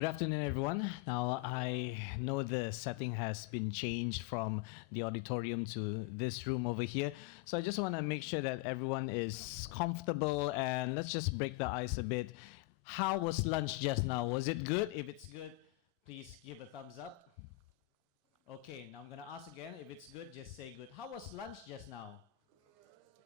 Good afternoon, everyone. Now, I know the setting has been changed from the auditorium to this room over here. So I just want to make sure that everyone is comfortable and let's just break the ice a bit. How was lunch just now? Was it good? If it's good, please give a thumbs up. Okay, now I'm going to ask again. If it's good, just say good. How was lunch just now?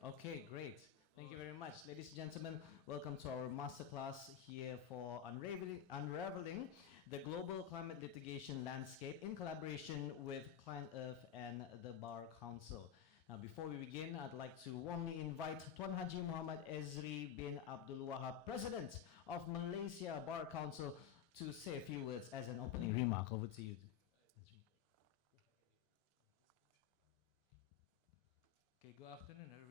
Okay, great. Thank you very much. Ladies and gentlemen, welcome to our masterclass here for Unravelling the Global Climate Litigation Landscape in collaboration with Client Earth and the Bar Council. Now, before we begin, I'd like to warmly invite Tuan Haji Muhammad Ezri bin Abdul Wahab, President of Malaysia Bar Council, to say a few words as an opening remark. Over to you. Okay, good afternoon, everybody.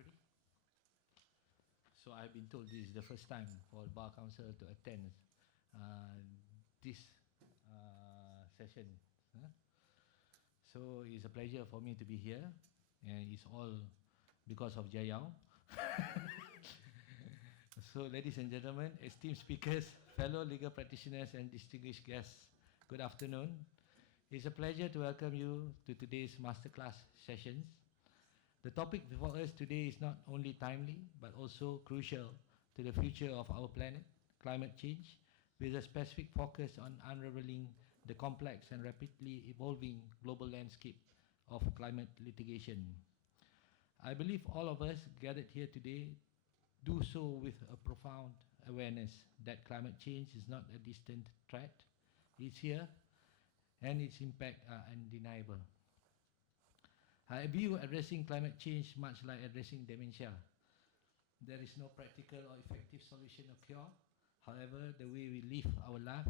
So I've been told this is the first time for the Bar Council to attend this session. So it's a pleasure for me to be here, and it's all because of Jayao. So, ladies and gentlemen, esteemed speakers, fellow legal practitioners, and distinguished guests, good afternoon. It's a pleasure to welcome you to today's masterclass sessions. The topic before us today is not only timely, but also crucial to the future of our planet, climate change, with a specific focus on unraveling the complex and rapidly evolving global landscape of climate litigation. I believe all of us gathered here today do so with a profound awareness that climate change is not a distant threat. It's here, and its impact are undeniable. I view addressing climate change much like addressing dementia. There is no practical or effective solution or cure. However, the way we live our life,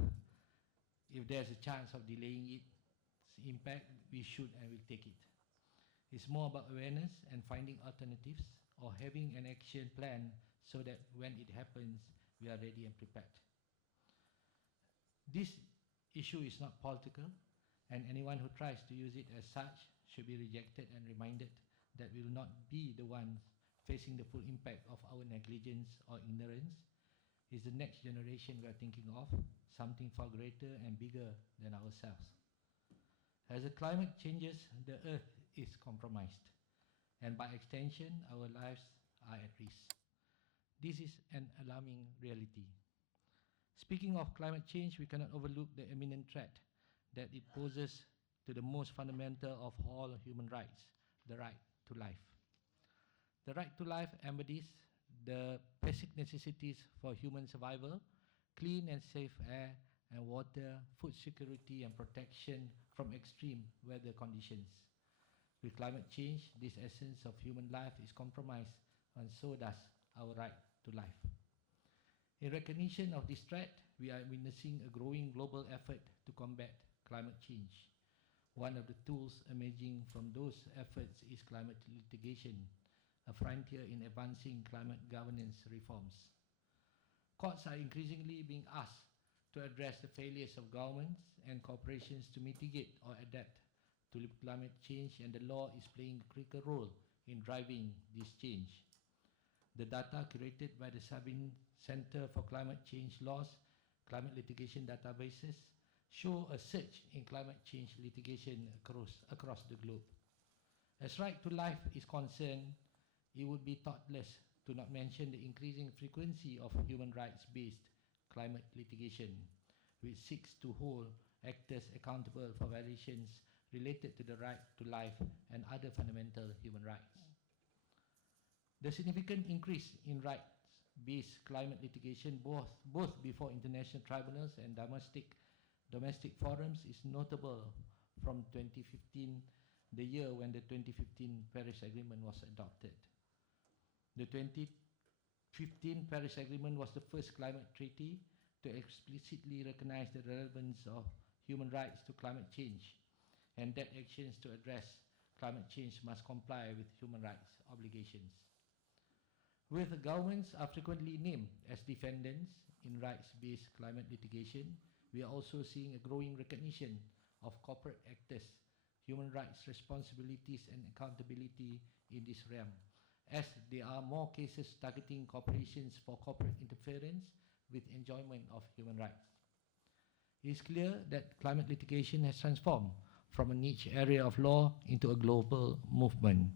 if there's a chance of delaying its impact, we should and will take it. It's more about awareness and finding alternatives or having an action plan so that when it happens, we are ready and prepared. This issue is not political, and anyone who tries to use it as such should be rejected and reminded that we will not be the ones facing the full impact of our negligence or ignorance. It's the next generation we are thinking of, something far greater and bigger than ourselves. As the climate changes, the Earth is compromised, and by extension, our lives are at risk. This is an alarming reality. Speaking of climate change, we cannot overlook the imminent threat that it poses to the most fundamental of all human rights, the right to life. The right to life embodies the basic necessities for human survival: clean and safe air and water, food security, and protection from extreme weather conditions. With climate change, this essence of human life is compromised, and so does our right to life. In recognition of this threat, we are witnessing a growing global effort to combat climate change. One of the tools emerging from those efforts is climate litigation, a frontier in advancing climate governance reforms. Courts are increasingly being asked to address the failures of governments and corporations to mitigate or adapt to climate change, and the law is playing a critical role in driving this change. The data curated by the Sabin Center for Climate Change Laws, climate litigation databases, show a surge in climate change litigation across the globe. As right to life is concerned, it would be thoughtless to not mention the increasing frequency of human rights-based climate litigation, which seeks to hold actors accountable for violations related to the right to life and other fundamental human rights. The significant increase in rights-based climate litigation, both before international tribunals and domestic forums, is notable from 2015, the year when the 2015 Paris Agreement was adopted. The 2015 Paris Agreement was the first climate treaty to explicitly recognize the relevance of human rights to climate change, and that actions to address climate change must comply with human rights obligations. With governments are frequently named as defendants in rights-based climate litigation, we are also seeing a growing recognition of corporate actors' human rights responsibilities and accountability in this realm, as there are more cases targeting corporations for corporate interference with enjoyment of human rights. It is clear that climate litigation has transformed from a niche area of law into a global movement.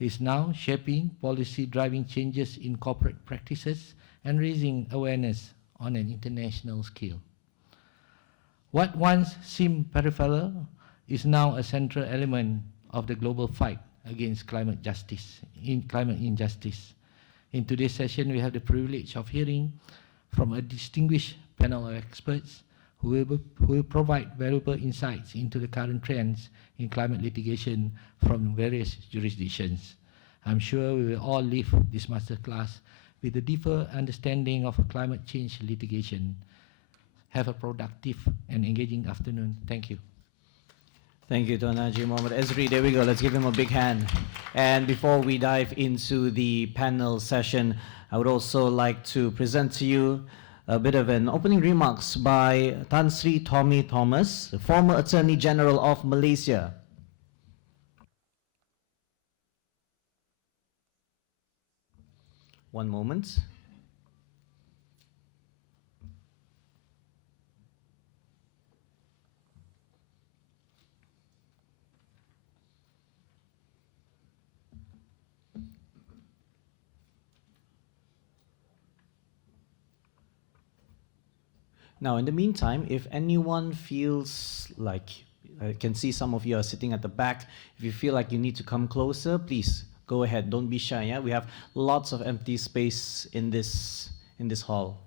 It is now shaping policy-driving changes in corporate practices and raising awareness on an international scale. What once seemed peripheral is now a central element of the global fight against climate injustice. In today's session, we have the privilege of hearing from a distinguished panel of experts who will provide valuable insights into the current trends in climate litigation from various jurisdictions. I'm sure we will all leave this masterclass with a deeper understanding of climate change litigation. Have a productive and engaging afternoon. Thank you. Thank you, Tuan Haji Muhammad Ezri. There we go. Let's give him a big hand. And before we dive into the panel session, I would also like to present to you a bit of an opening remarks by Tan Sri Tommy Thomas, the former Attorney General of Malaysia. One moment. Now, in the meantime, if anyone feels like, I can see some of you are sitting at the back, if you feel like you need to come closer, please go ahead, don't be shy. Yeah? We have lots of empty space in this hall.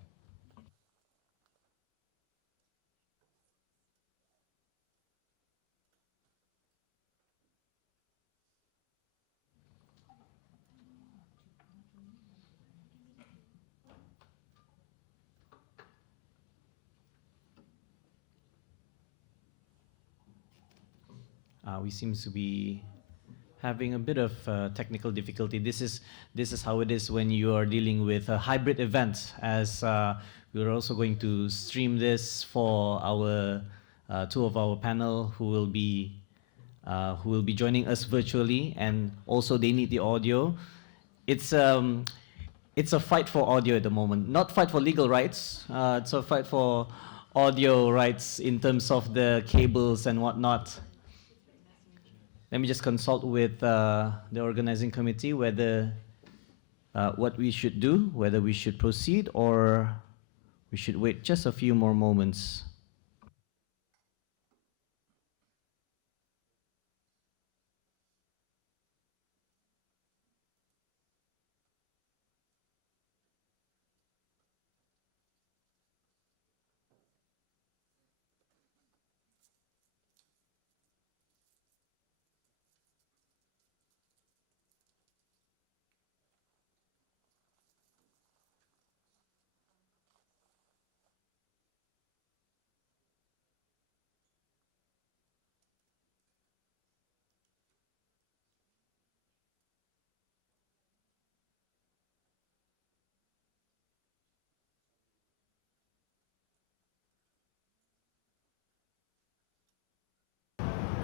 We seem to be having a bit of technical difficulty. This is how it is when you are dealing with a hybrid event, as we're also going to stream this for our two of our panel who will be joining us virtually, and also they need the audio. It's a fight for audio at the moment, not fight for legal rights. It's a fight for audio rights in terms of the cables and whatnot. Let me just consult with the organizing committee whether what we should do, whether we should proceed or we should wait just a few more moments.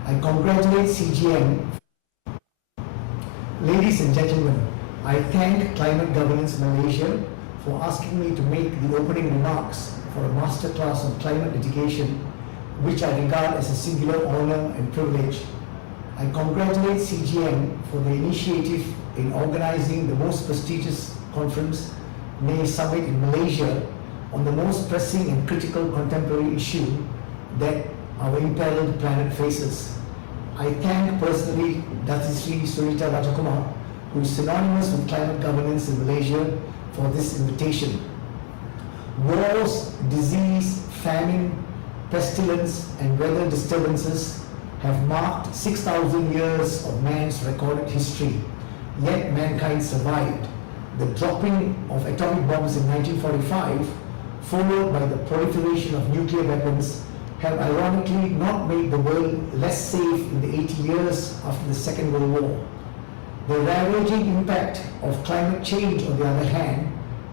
I congratulate CGM. Ladies and gentlemen, I thank Climate Governance Malaysia for asking me to make the opening remarks for a masterclass on climate litigation, which I regard as a singular honor and privilege. I congratulate CGM for the initiative in organizing the most prestigious conference, May Summit in Malaysia, on the most pressing and critical contemporary issue that our imperiled planet faces. I thank personally Dati Sri Surita Rajakumar, who is synonymous with climate governance in Malaysia, for this invitation. Wars, disease, famine, pestilence and weather disturbances have marked 6,000 years of man's recorded history, yet mankind survived. The dropping of atomic bombs in 1945, followed by the proliferation of nuclear weapons, have ironically not made the world less safe in the 80 years after the Second World War. The ravaging impact of climate change, on the other hand,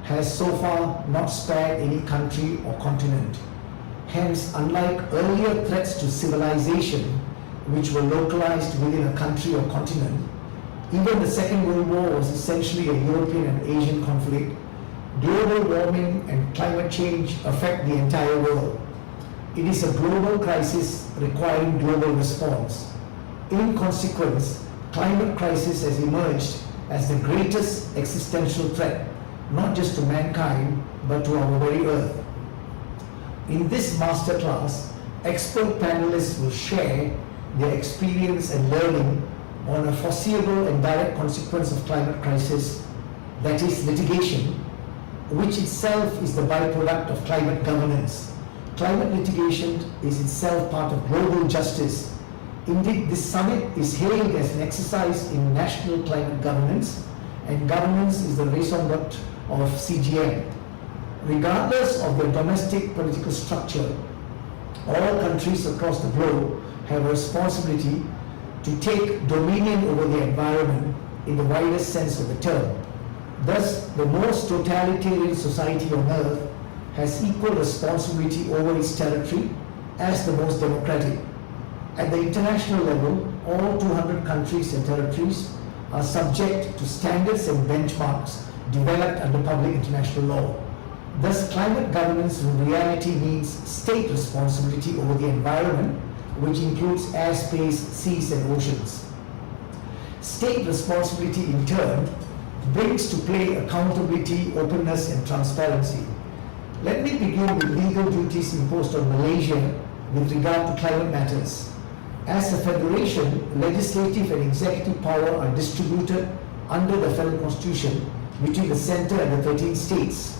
has so far not spared any country or continent. Hence, unlike earlier threats to civilization, which were localized within a country or continent, even the Second World War was essentially a European and Asian conflict. Global warming and climate change affect the entire world. It is a global crisis requiring global response. In consequence, climate crisis has emerged as the greatest existential threat, not just to mankind, but to our very earth. In this masterclass, expert panelists will share their experience and learning on a foreseeable and direct consequence of climate crisis, that is litigation, which itself is the byproduct of climate governance. Climate litigation is itself part of global justice. Indeed, this summit is hailed as an exercise in national climate governance, and governance is the raison d'etre of CGM. Regardless of their domestic political structure, all countries across the globe have a responsibility to take dominion over the environment in the widest sense of the term. Thus, the most totalitarian society on earth has equal responsibility over its territory as the most democratic. At the international level, all 200 countries and territories are subject to standards and benchmarks developed under public international law. Thus, climate governance in reality means state responsibility over the environment, which includes air, space, seas, and oceans. State responsibility, in turn, brings to play accountability, openness, and transparency. Let me begin with legal duties imposed on Malaysia with regard to climate matters. As a federation, legislative and executive power are distributed under the federal constitution between the centre and the 13 states.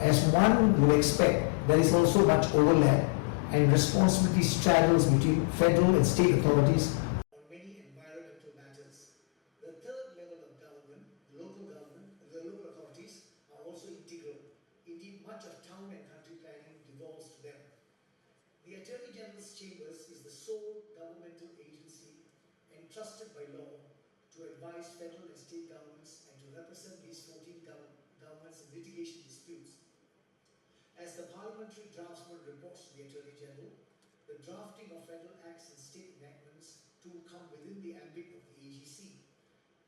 As one would expect, there is also much overlap and responsibility straddles between federal and state authorities on many environmental matters. The third level of government, the local authorities are also integral. Indeed, much of town and country planning devolves to them. The Attorney General's Chambers is the sole governmental agency entrusted by law to advise federal and state governments and to represent these 14 governments in litigation disputes. As the parliamentary draftsman reports to the Attorney General, the drafting of federal acts and state enactments too come within the ambit of the AGC.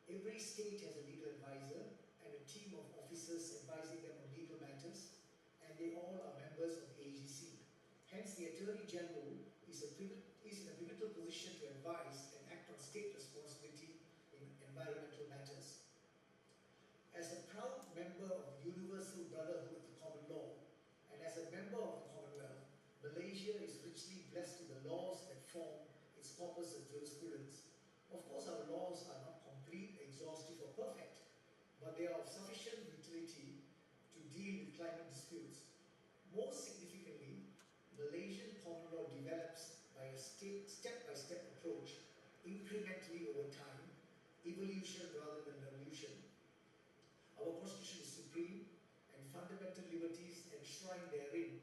Every state has a legal advisor and a team of officers advising them on legal matters, and they all are members of the AGC. Hence, the Attorney General is in a pivotal position to advise and act on state responsibility in environmental matters. As a proud member of the Universal Brotherhood of the Common Law, and as a member of the Commonwealth, Malaysia is richly blessed with the laws that form its corpus of jurisprudence. Of course, our laws are not complete, exhaustive, or perfect, but they are of sufficient utility to deal with climate disputes. Most significantly, Malaysian common law develops by a step-by-step approach, incrementally over time, evolution rather than revolution. Our constitution is supreme, and fundamental liberties enshrined therein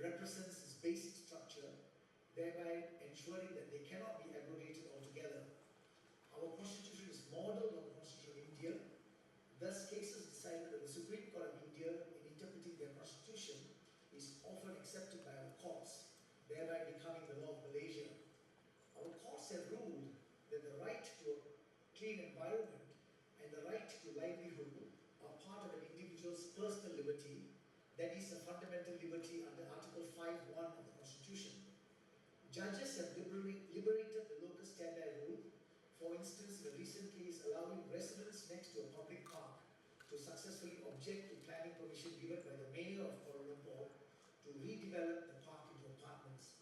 represents its basic structure, thereby ensuring that they cannot be abrogated altogether. Our constitution is modeled on the Constitution of India. Thus, cases decided by the Supreme Court of India in interpreting their constitution is often accepted by our courts, thereby becoming the law of Malaysia. Our courts have ruled that the right to a clean environment and the right to livelihood are part of an individual's personal liberty, that is a fundamental liberty under Article 5(1) of the Constitution. Judges have liberated the locus standi rule, for instance, in a recent case allowing residents next to a public park to successfully object to planning permission given by the mayor of Kuala Lumpur to redevelop the park into apartments.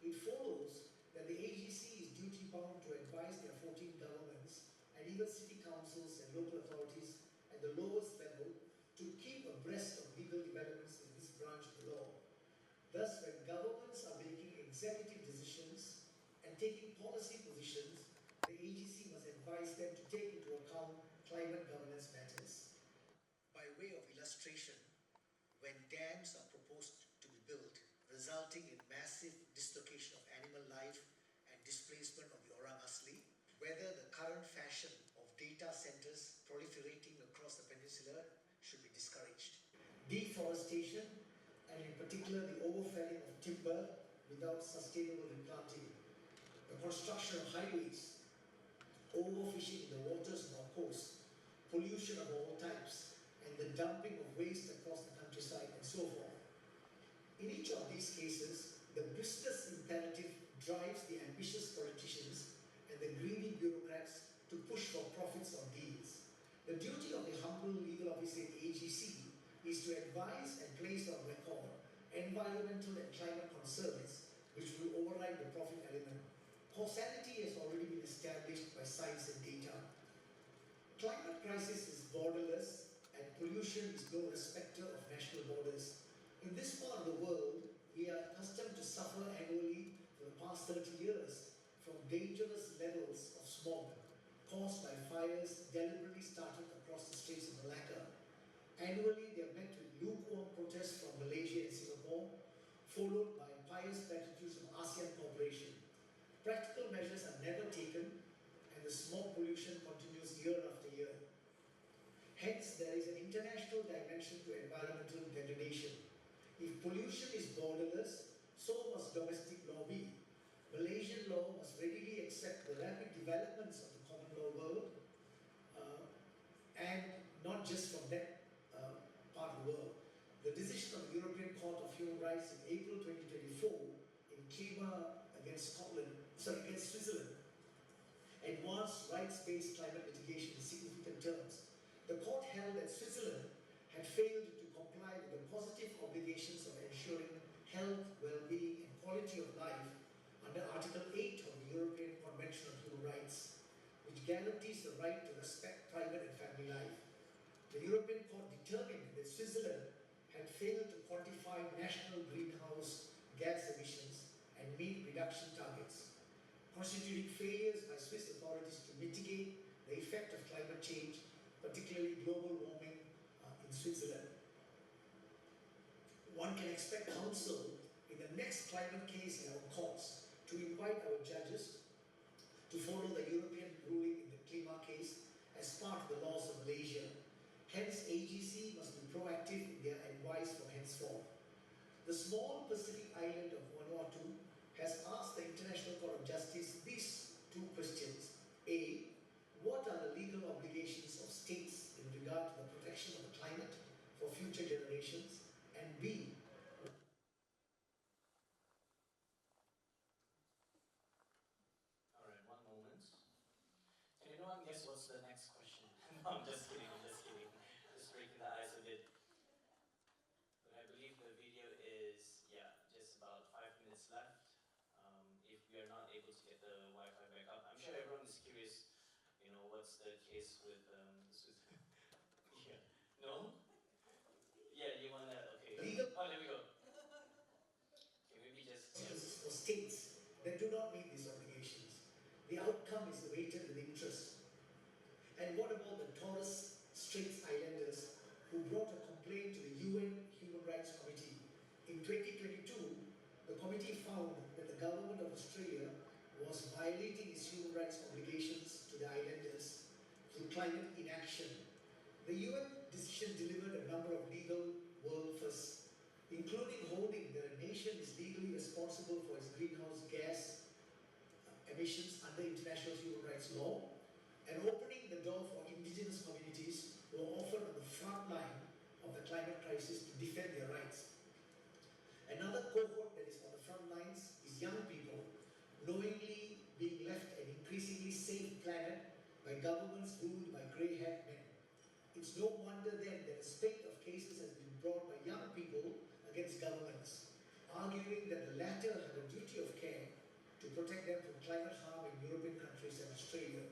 It follows that the AGC is duty-bound to advise their 14 governments and even city councils and local authorities at the lowest level to keep abreast of legal developments in this branch of the law. Thus, when governments are making executive decisions and taking policy positions, the AGC must advise them to take into account climate governance matters. By way of illustration, when dams are proposed to be built, resulting in massive dislocation of animal life and displacement of the orang asli, whether the current fashion of data centers proliferating across the peninsula should be discouraged. Deforestation, and in particular the overfelling of timber without sustainable replanting, the construction of highways, overfishing in the waters of our coast, pollution of all types, and the dumping of waste across the countryside, and so forth. In each of these cases, the business imperative drives the ambitious politicians and the greedy bureaucrats to push for profits on deals. The duty of the humble legal officer in AGC is to advise and place on record environmental and climate concerns which will override the profit element. Causality has already been established by science and data. Climate crisis is borderless and pollution is no respecter of national borders. In this part of the world, we are accustomed to suffer annually for the past 30 years from dangerous levels of smog caused by fires deliberately started across the Straits of Malacca. Annually, they are met with lukewarm protests from Malaysia and Singapore, followed by pious platitudes of ASEAN cooperation. Practical measures are never taken, and the smog pollution continues year after year. Hence, there is an international dimension to environmental degradation. If pollution is borderless, so must domestic law be. Malaysian law must readily accept the rapid developments of the common law world, and not just from that part of the world. The decision of the European Court of Human Rights in April 2024 in Klima against Switzerland advanced rights-based climate litigation in significant terms. The court held that Switzerland had failed to comply with the positive obligations of ensuring health, well-being and quality of life under Article 8 of the European Convention on Human Rights, which guarantees the right to respect private and family life. The European Court determined that Switzerland had failed to quantify national greenhouse gas emissions and meet reduction targets, constituting failures by Swiss authorities to mitigate the effect of climate change, particularly global warming in Switzerland. One can expect counsel in the next climate case in our courts to invite our judges to follow the European ruling in the Klima case as part of the laws of Malaysia. Hence, AGC must be proactive in their advice from henceforth. The small Pacific island of Vanuatu has asked the International Court of Justice these two questions. A, what are the legal obligations of states in regard to the protection of the climate for future generations? And B, Alright, one moment. Can anyone guess what's the next question? No, I'm just kidding, Just breaking the ice a bit. But I believe the video is, just about 5 minutes left. If we are not able to get the Wi-Fi back up, I'm sure everyone is curious, what's the case with yeah. No? Yeah, you want that? Okay. legal Oh, there we go. Okay, maybe just. for states that do not meet these obligations. The outcome is awaited with interest. And what about the Torres Straits Islanders who brought a complaint to the UN Human Rights Committee? In 2022, the committee found that the government of Australia was violating its human rights obligations to the islanders through climate inaction. The UN decision delivered a number of legal world firsts, including holding that a nation is legally responsible for its greenhouse gas emissions under international human rights law, and opening the door for indigenous communities who are often on the front line of the climate crisis to defend their rights. Another cohort that is on the front lines is young people, knowingly being left an increasingly safe planet by governments ruled by grey-haired men. It's no wonder then that a spate of cases has been brought by young people against governments, arguing that the latter have a duty of care to protect them from climate harm in European countries and Australia.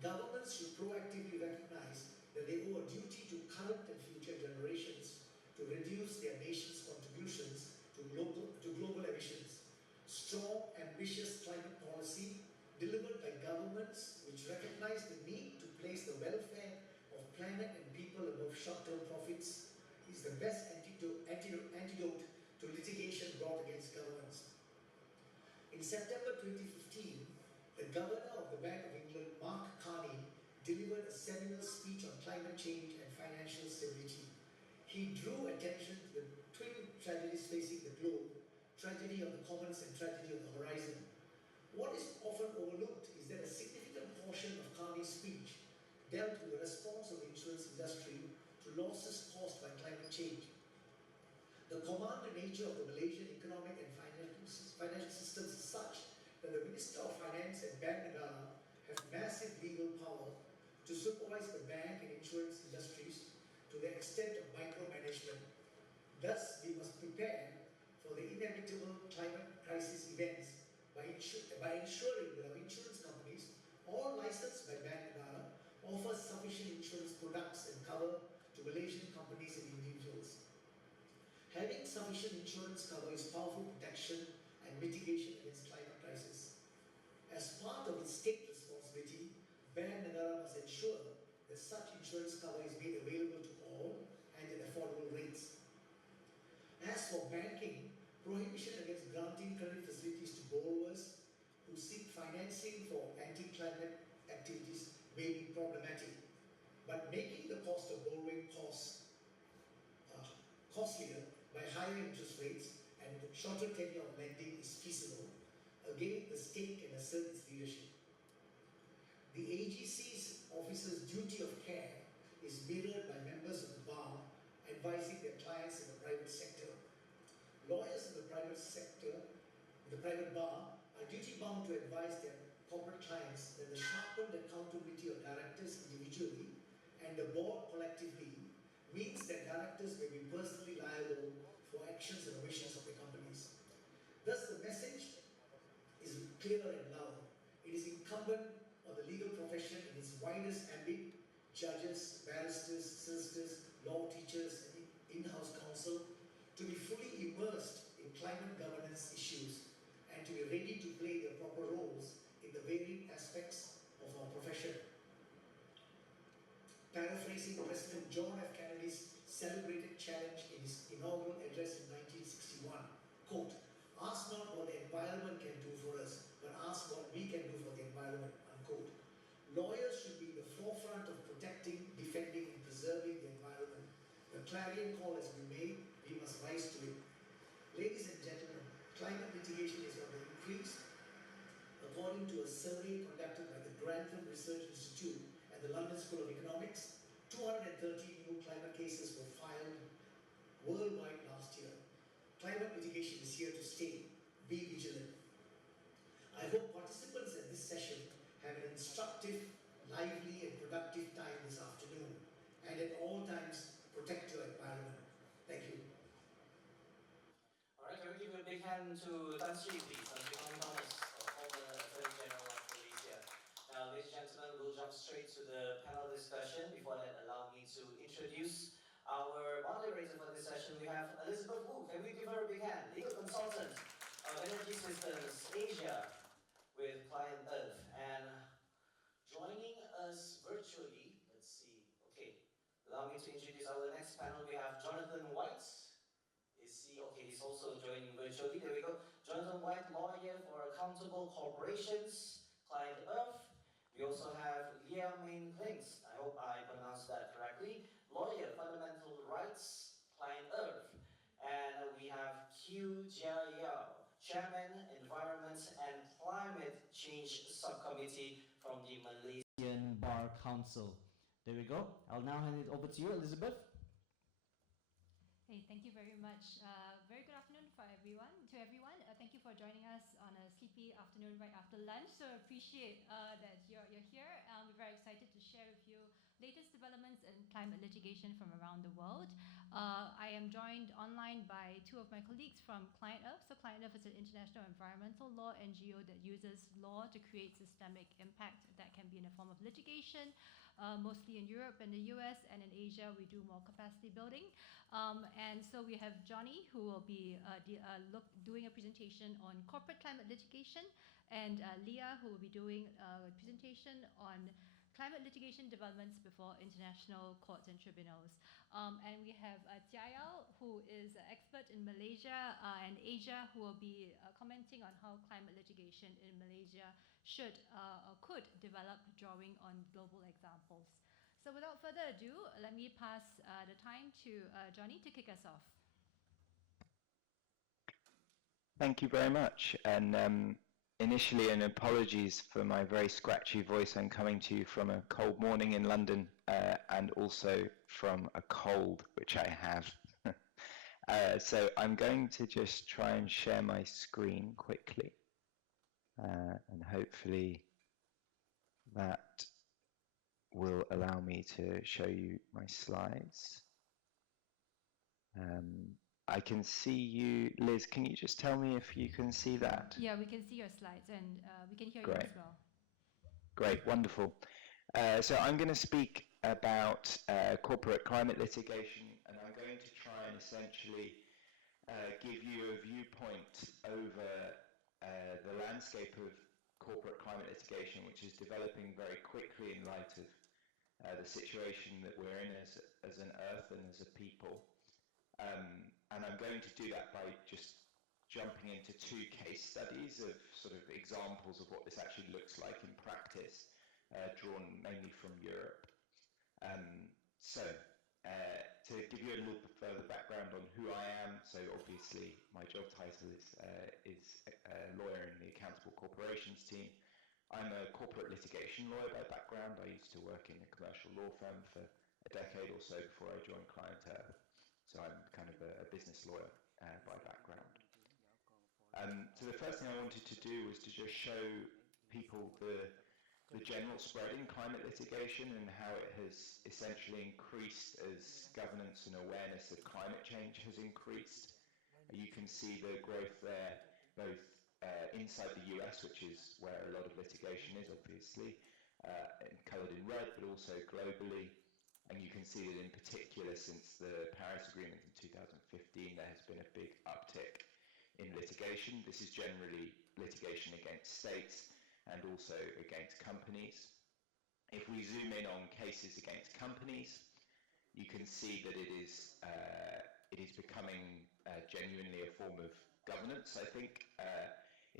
Governments should proactively recognize that they owe a duty to current and future generations to reduce their nation's contributions to global emissions. Strong, ambitious climate policy delivered by governments which recognize the need to place the welfare of planet and people above short-term profits is the best antidote to litigation brought against governments. In September 2015, the Governor of the Bank of England, Mark Carney, delivered a seminal speech on climate change and financial stability. He drew attention to the twin tragedies facing the globe, tragedy of the commons and tragedy of the horizon. What is often overlooked is that a significant portion of Carney's speech dealt with the response of the insurance industry to losses caused by climate change. The command nature of the Malaysian economic and financial systems is such that the Minister of Finance and Bank Negara have massive legal power to supervise the bank and insurance industries to the extent of micromanagement. Thus, we must prepare for the inevitable climate crisis events by ensuring that our insurance companies, all licensed by Bank Negara, offer sufficient insurance products and cover to Malaysian companies and individuals. Having sufficient insurance cover is powerful protection and mitigation against climate crisis. As part of its state responsibility, Bank Negara must ensure that such insurance cover is made available to all and at affordable rates. As for banking, prohibition against granting credit facilities to borrowers who seek financing for anti-climate activities may be problematic, but making the cost of borrowing costlier by higher interest rates and shorter tenure of lending is feasible. Again, the state can assert its leadership. The AGC's officers' duty of care is mirrored by members of the bar advising their clients in the private sector. Lawyers in the private sector, the private bar, are duty-bound to advise their corporate clients that the sharpened accountability of directors individually and the board collectively means that directors may be personally liable for actions and omissions of the companies. Thus, the message is clearer and louder. It is incumbent on the legal profession in its widest ambit, judges, barristers, solicitors, law teachers, and in-house counsel, to be fully immersed in climate governance issues and to be ready to play their proper roles in the varied aspects of our profession. Paraphrasing President John F. Kennedy's celebrated challenge in his inaugural address in 1961, quote, "Ask not what the environment can do for us, but ask what we can do for the environment," unquote. Lawyers should be in the forefront of protecting, defending, and preserving the environment. The clarion call has been made, we must rise to it. Ladies and gentlemen, climate litigation is on the increase. According to a survey conducted by the Grantham Research Institute at the London School of Economics, 230 new climate cases were filed worldwide last year. Climate litigation is here to stay. Be vigilant. I hope participants at this session have an instructive, lively, and productive time this afternoon, and at all times protect your environment. Thank you. All right, can we give a big hand to Tan Sri, please, Tan Sri Thomas, former Attorney General of Malaysia. Now, ladies and gentlemen, we'll jump straight to the panel discussion. Before that, allow me to introduce our moderator for this session. We have Elizabeth Wu. Can we give her a big hand? Legal consultant of Energy Systems Asia with Client Earth. And joining us virtually, let's see, okay, allow me to introduce our next panel. We have Jonathan White. He's also joining virtually. There we go. Jonathan White, lawyer for accountable corporations, Client Earth. We also have Lia Main Klings, I hope I pronounced that correctly, lawyer, fundamental rights, Client Earth. And we have Q Jia Yao, chairman, environment and climate change subcommittee from the Malaysian Bar Council. There we go. I'll now hand it over to you, Elizabeth. Hey, thank you very much. Very good afternoon to everyone. Thank you for joining us on a sleepy afternoon right after lunch. So appreciate that you're here. We're very excited to share with you latest developments in climate litigation from around the world. I am joined online by two of my colleagues from Client Earth. So Client Earth is an international environmental law NGO that uses law to create systemic impact that can be in the form of litigation, mostly in Europe and the US, and in Asia we do more capacity building. And so we have Johnny, who will be doing a presentation on corporate climate litigation, and Leah, who will be doing a presentation on climate litigation developments before international courts and tribunals. And we have Tiayao, who is an expert in Malaysia and Asia, who will be commenting on how climate litigation in Malaysia should or could develop, drawing on global examples. So without further ado, let me pass the time to Johnny to kick us off. Thank you very much. And initially, an apologies for my very scratchy voice. I'm coming to you from a cold morning in London and also from a cold, which I have. So I'm going to just try and share my screen quickly, and hopefully that will allow me to show you my slides. I can see you, Liz. Can you just tell me if you can see that? Yeah, we can see your slides and we can hear you Great. as well. Great, wonderful. So I'm going to speak about corporate climate litigation, and I'm going to try and essentially give you a viewpoint over the landscape of corporate climate litigation, which is developing very quickly in light of the situation that we're in as an Earth and as a people. And I'm going to do that by just jumping into two case studies of sort of examples of what this actually looks like in practice, drawn mainly from Europe. So to give you a little bit further background on who I am, so obviously my job title is a lawyer in the Accountable Corporations team. I'm a corporate litigation lawyer by background. I used to work in a commercial law firm for a decade or so before I joined Clientele. So I'm kind of a business lawyer by background. So the first thing I wanted to do was to just show people the general spread in climate litigation and how it has essentially increased as governance and awareness of climate change has increased. You can see the growth there, both inside the US, which is where a lot of litigation is, obviously, coloured in red, but also globally. And you can see that in particular, since the Paris Agreement in 2015, there has been a big uptick in litigation. This is generally litigation against states and also against companies. If we zoom in on cases against companies, you can see that it is becoming genuinely a form of governance, I think,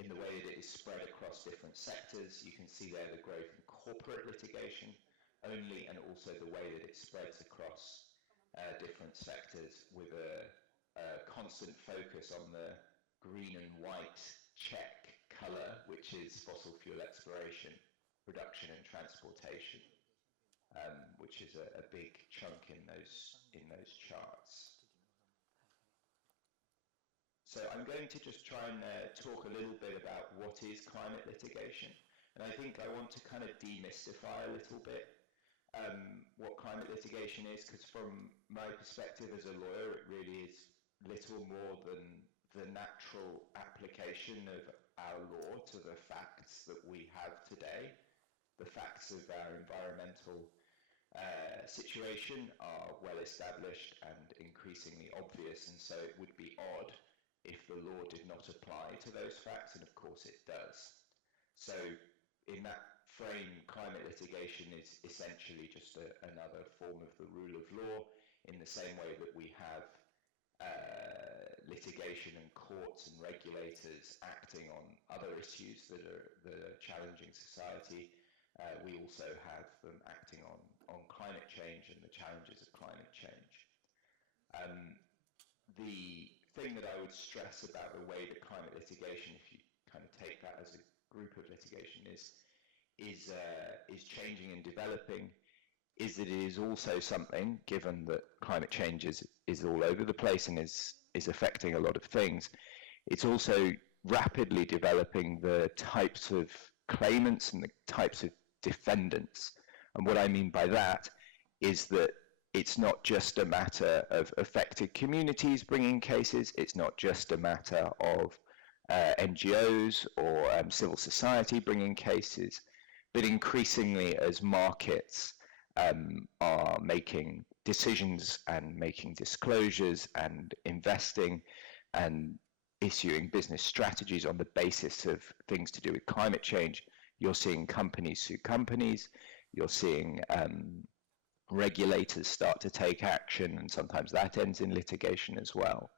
in the way that it is spread across different sectors. You can see there the growth in corporate litigation only, and also the way that it spreads across different sectors with a constant focus on the green and white check colour, which is fossil fuel exploration, production and transportation, which is a big chunk in those charts. So I'm going to just try and talk a little bit about what is climate litigation. And I think I want to kind of demystify a little bit what climate litigation is, because from my perspective as a lawyer, it really is little more than the natural application of our law to the facts that we have today. The facts of our environmental situation are well established and increasingly obvious, and so it would be odd if the law did not apply to those facts, and of course it does. So in that frame, climate litigation is essentially just another form of the rule of law, in the same way that we have litigation and courts and regulators acting on other issues that are challenging society. We also have them acting on climate change and the challenges of climate change. The thing that I would stress about the way that climate litigation, if you kind of take that as a group of litigation, is changing and developing, is that it is also something, given that climate change is all over the place and is affecting a lot of things, it's also rapidly developing the types of claimants and the types of defendants. And what I mean by that is that it's not just a matter of affected communities bringing cases, it's not just a matter of NGOs or civil society bringing cases, but increasingly as markets are making decisions and making disclosures and investing and issuing business strategies on the basis of things to do with climate change, you're seeing companies sue companies, you're seeing regulators start to take action, and sometimes that ends in litigation as well.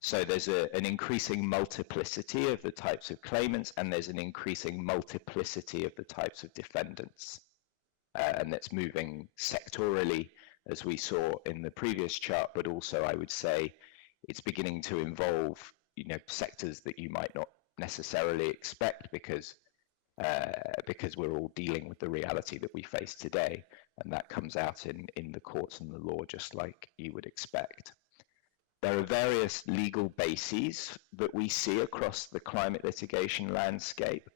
So there's an increasing multiplicity of the types of claimants, and there's an increasing multiplicity of the types of defendants. And that's moving sectorally, as we saw in the previous chart, but also I would say it's beginning to involve, sectors that you might not necessarily expect, because we're all dealing with the reality that we face today, and that comes out in the courts and the law just like you would expect. there are various legal bases that we see across the climate litigation landscape,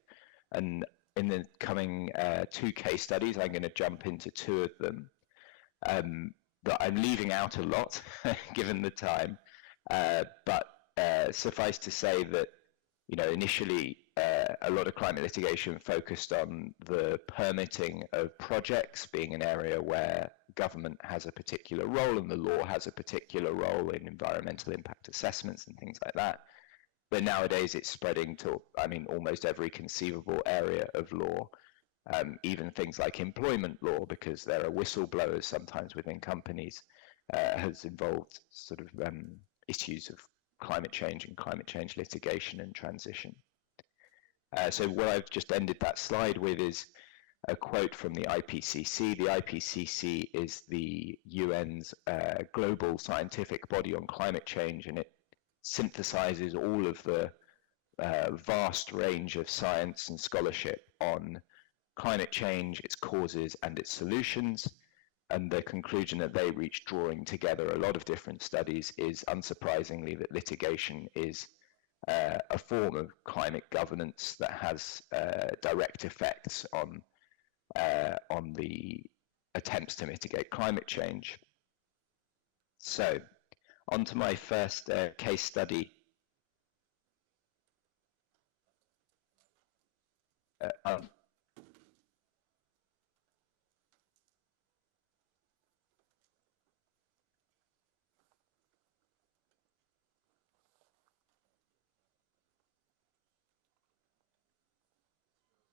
and in the coming 2 case studies, I'm going to jump into 2 of them. But I'm leaving out a lot, given the time. But suffice to say that, you know, initially a lot of climate litigation focused on the permitting of projects being an area where government has a particular role and the law has a particular role in environmental impact assessments and things like that. But nowadays it's spreading to, I mean, almost every conceivable area of law, even things like employment law, because there are whistleblowers sometimes within companies, has involved sort of issues of climate change and climate change litigation and transition. So what I've just ended that slide with is a quote from the IPCC. The IPCC is the UN's global scientific body on climate change, and it synthesizes all of the vast range of science and scholarship on climate change, its causes and its solutions. And the conclusion that they reached, drawing together a lot of different studies, is unsurprisingly that litigation is a form of climate governance that has direct effects on the attempts to mitigate climate change. So, on to my first case study.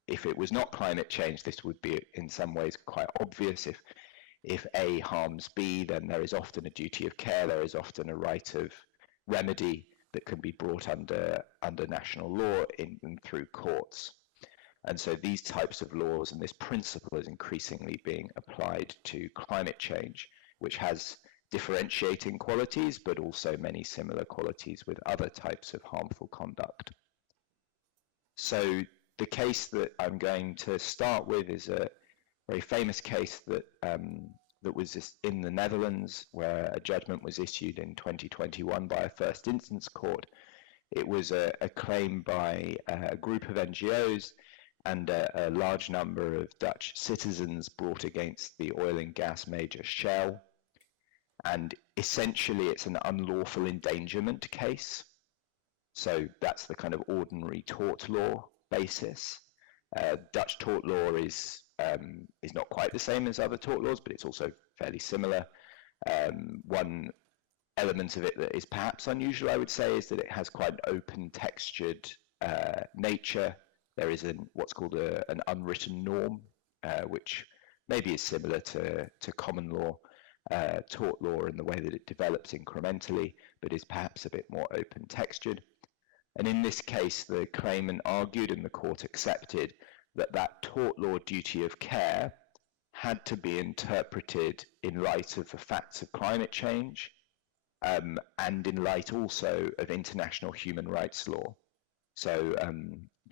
If it was not climate change, this would be in some ways quite obvious. If A harms B, then there is often a duty of care, there is often a right of remedy that can be brought under national law and through courts. And so these types of laws and this principle is increasingly being applied to climate change, which has differentiating qualities, but also many similar qualities with other types of harmful conduct. So the case that I'm going to start with is a very famous case that that was in the Netherlands, where a judgment was issued in 2021 by a first instance court. It was a claim by a group of NGOs and a large number of Dutch citizens brought against the oil and gas major Shell. And essentially it's an unlawful endangerment case. So that's the kind of ordinary tort law basis. Dutch tort law is not quite the same as other tort laws, but it's also fairly similar. One element of it that is perhaps unusual, I would say, is that it has quite an open textured nature. There is what's called an unwritten norm, which maybe is similar to common law, tort law in the way that it develops incrementally, but is perhaps a bit more open textured. And in this case, the claimant argued and the court accepted that that tort law duty of care had to be interpreted in light of the facts of climate change, and in light also of international human rights law. So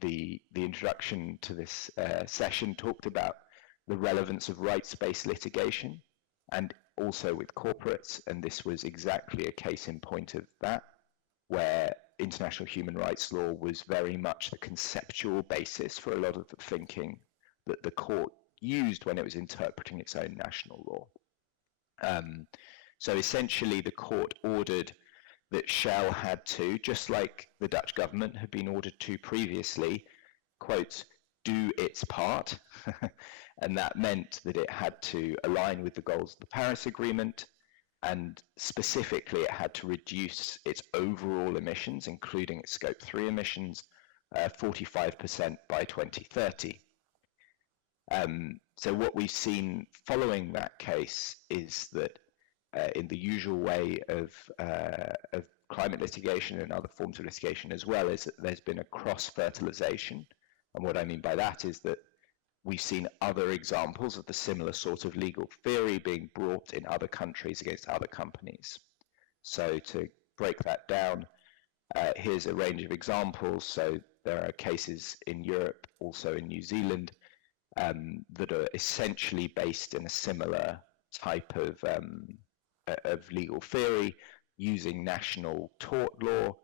the introduction to this session talked about the relevance of rights-based litigation, and also with corporates, and this was exactly a case in point of that, where international human rights law was very much the conceptual basis for a lot of the thinking that the court used when it was interpreting its own national law. So essentially the court ordered that Shell had to, just like the Dutch government had been ordered to previously, quote, do its part, and that meant that it had to align with the goals of the Paris Agreement, and specifically it had to reduce its overall emissions, including its Scope 3 emissions, 45% by 2030. So what we've seen following that case is that in the usual way of climate litigation and other forms of litigation as well, is that there's been a cross-fertilization. And what I mean by that is that we've seen other examples of the similar sort of legal theory being brought in other countries against other companies. So to break that down, here's a range of examples. So there are cases in Europe, also in New Zealand, that are essentially based in a similar type of legal theory. using national tort law,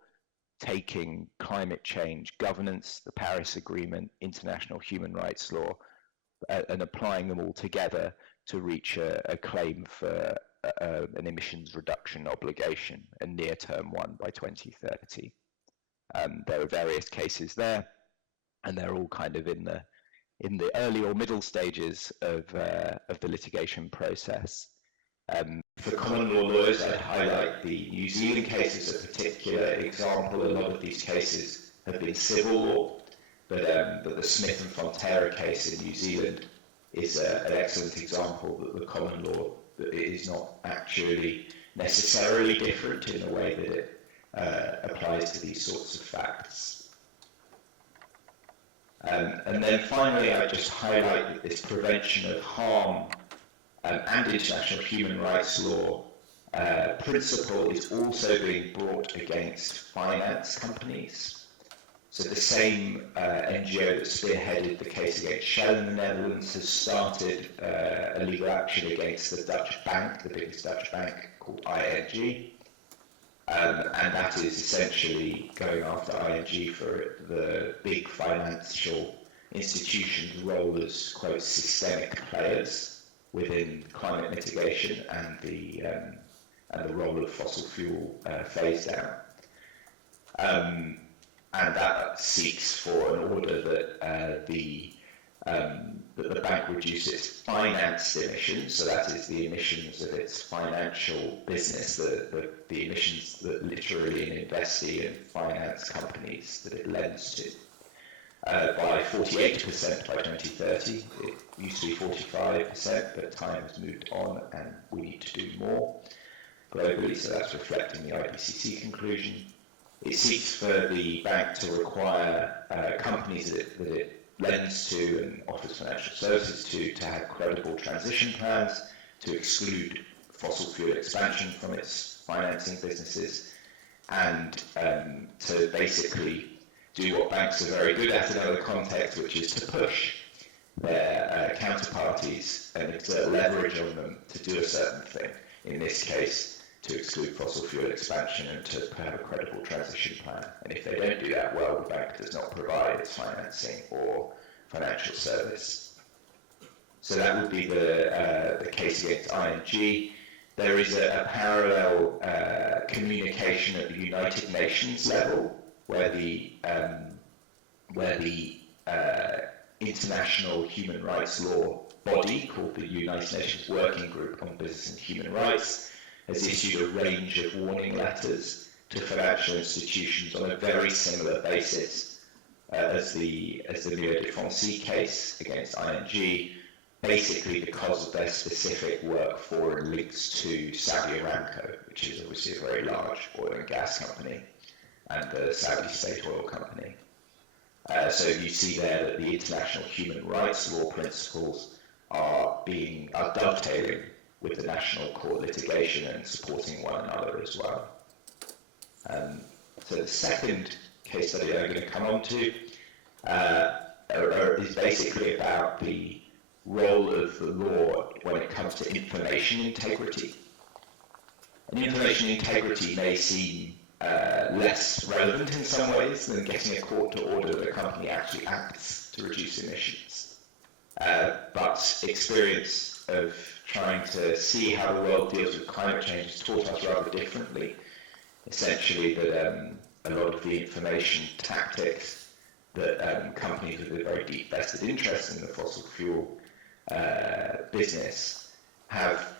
taking climate change governance, the Paris Agreement, international human rights law, and applying them all together to reach a claim for an emissions reduction obligation, a near-term one by 2030. There are various cases there, and they're all kind of in the early or middle stages of the litigation process. For common law lawyers, I'd highlight the New Zealand case as a particular example. A lot of these cases have been civil law, but the Smith and Fonterra case in New Zealand is an excellent example that the common law is not actually necessarily different in the way that it applies to these sorts of facts. And then finally, I just highlight that this prevention of harm and international human rights law principle is also being brought against finance companies. So the same NGO that spearheaded the case against Shell in the Netherlands has started a legal action against the Dutch bank, the biggest Dutch bank, called ING. And that is essentially going after ING for the big financial institutions' role as, quote, systemic players within climate mitigation and the role of fossil fuel phase down. And that seeks for an order that the bank reduce its financed emissions, so that is the emissions of its financial business, the emissions that literally an investee and finance companies that it lends to, by 48% by 2030. It used to be 45%, but time has moved on and we need to do more globally, so that's reflecting the IPCC conclusion. It seeks for the bank to require companies that it lends to and offers financial services to have credible transition plans, to exclude fossil fuel expansion from its financing businesses, and to basically do what banks are very good at in other contexts, which is to push their counterparties and exert leverage on them to do a certain thing. In this case, to exclude fossil fuel expansion and to have a credible transition plan. And if they don't do that well, the bank does not provide its financing or financial service. So that would be the case against ING. There is a parallel communication at the United Nations level where the international human rights law body called the United Nations Working Group on Business and Human Rights has issued a range of warning letters to financial institutions on a very similar basis as the Milieu de Foncy case against ING, basically because of their specific work for and links to Saudi Aramco, which is obviously a very large oil and gas company, and the Saudi state oil company. So you see there that the international human rights law principles are dovetailing with the national court litigation and supporting one another as well. So the second case study I'm going to come on to is basically about the role of the law when it comes to information integrity. And information integrity may seem less relevant in some ways than getting a court to order that a company actually acts to reduce emissions. But experience of trying to see how the world deals with climate change has taught us rather differently. Essentially that a lot of the information tactics that companies with a very deep vested interest in the fossil fuel business have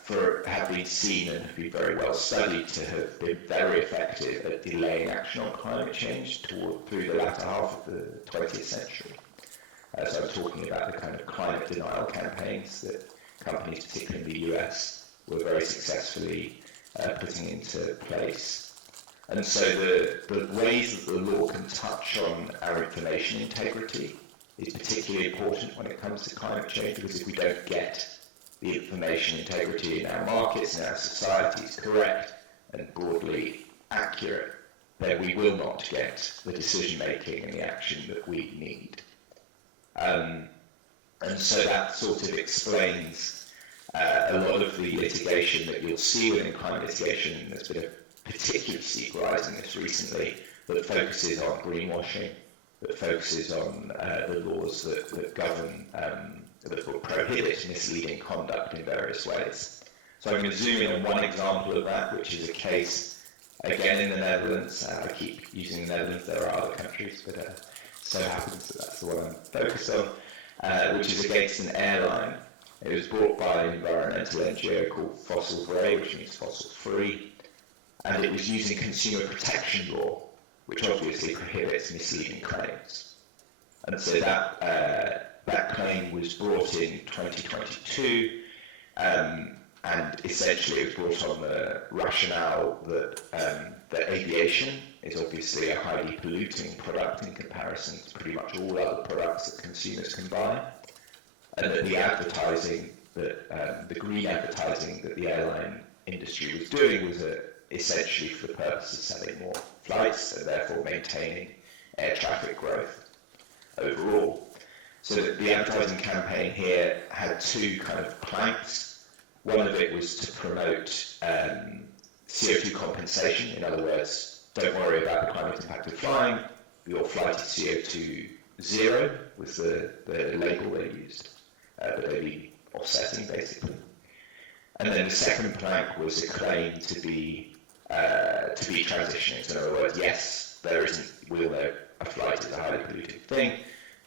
been seen and have been very well studied to have been very effective at delaying action on climate change through the latter half of the 20th century. So I'm talking about the kind of climate denial campaigns that companies, particularly in the US, were very successfully putting into place. And so the ways that the law can touch on our information integrity is particularly important when it comes to climate change, because if we don't get the information integrity in our markets and our societies correct and broadly accurate, then we will not get the decision making and the action that we need. And so that sort of explains a lot of the litigation that you'll see within climate litigation. There's been a particularly steep rise in this recently, that focuses on greenwashing, that focuses on the laws that govern, that will prohibit misleading conduct in various ways. So I'm going to zoom in on one example of that, which is a case, again in the Netherlands. I keep using the Netherlands, there are other countries, but so happens that that's the one I'm focused on, which is against an airline. It was brought by an environmental NGO called Fossil Free, which means fossil free, and it was using consumer protection law, which obviously prohibits misleading claims. And so that claim was brought in 2022, and essentially it was brought on the rationale that aviation is obviously a highly polluting product in comparison to pretty much all other products that consumers can buy, and that the advertising, the green advertising that the airline industry was doing was essentially for the purpose of selling more flights and therefore maintaining air traffic growth overall. So the advertising campaign here had two kind of planks. One of it was to promote CO2 compensation. In other words, don't worry about the climate impact of flying. Your flight is CO2 zero was the label they used, but they'd be offsetting basically. And then the second plank was a claim to be transitioning. So in other words, yes, there isn't, we all know a flight is a highly polluting thing,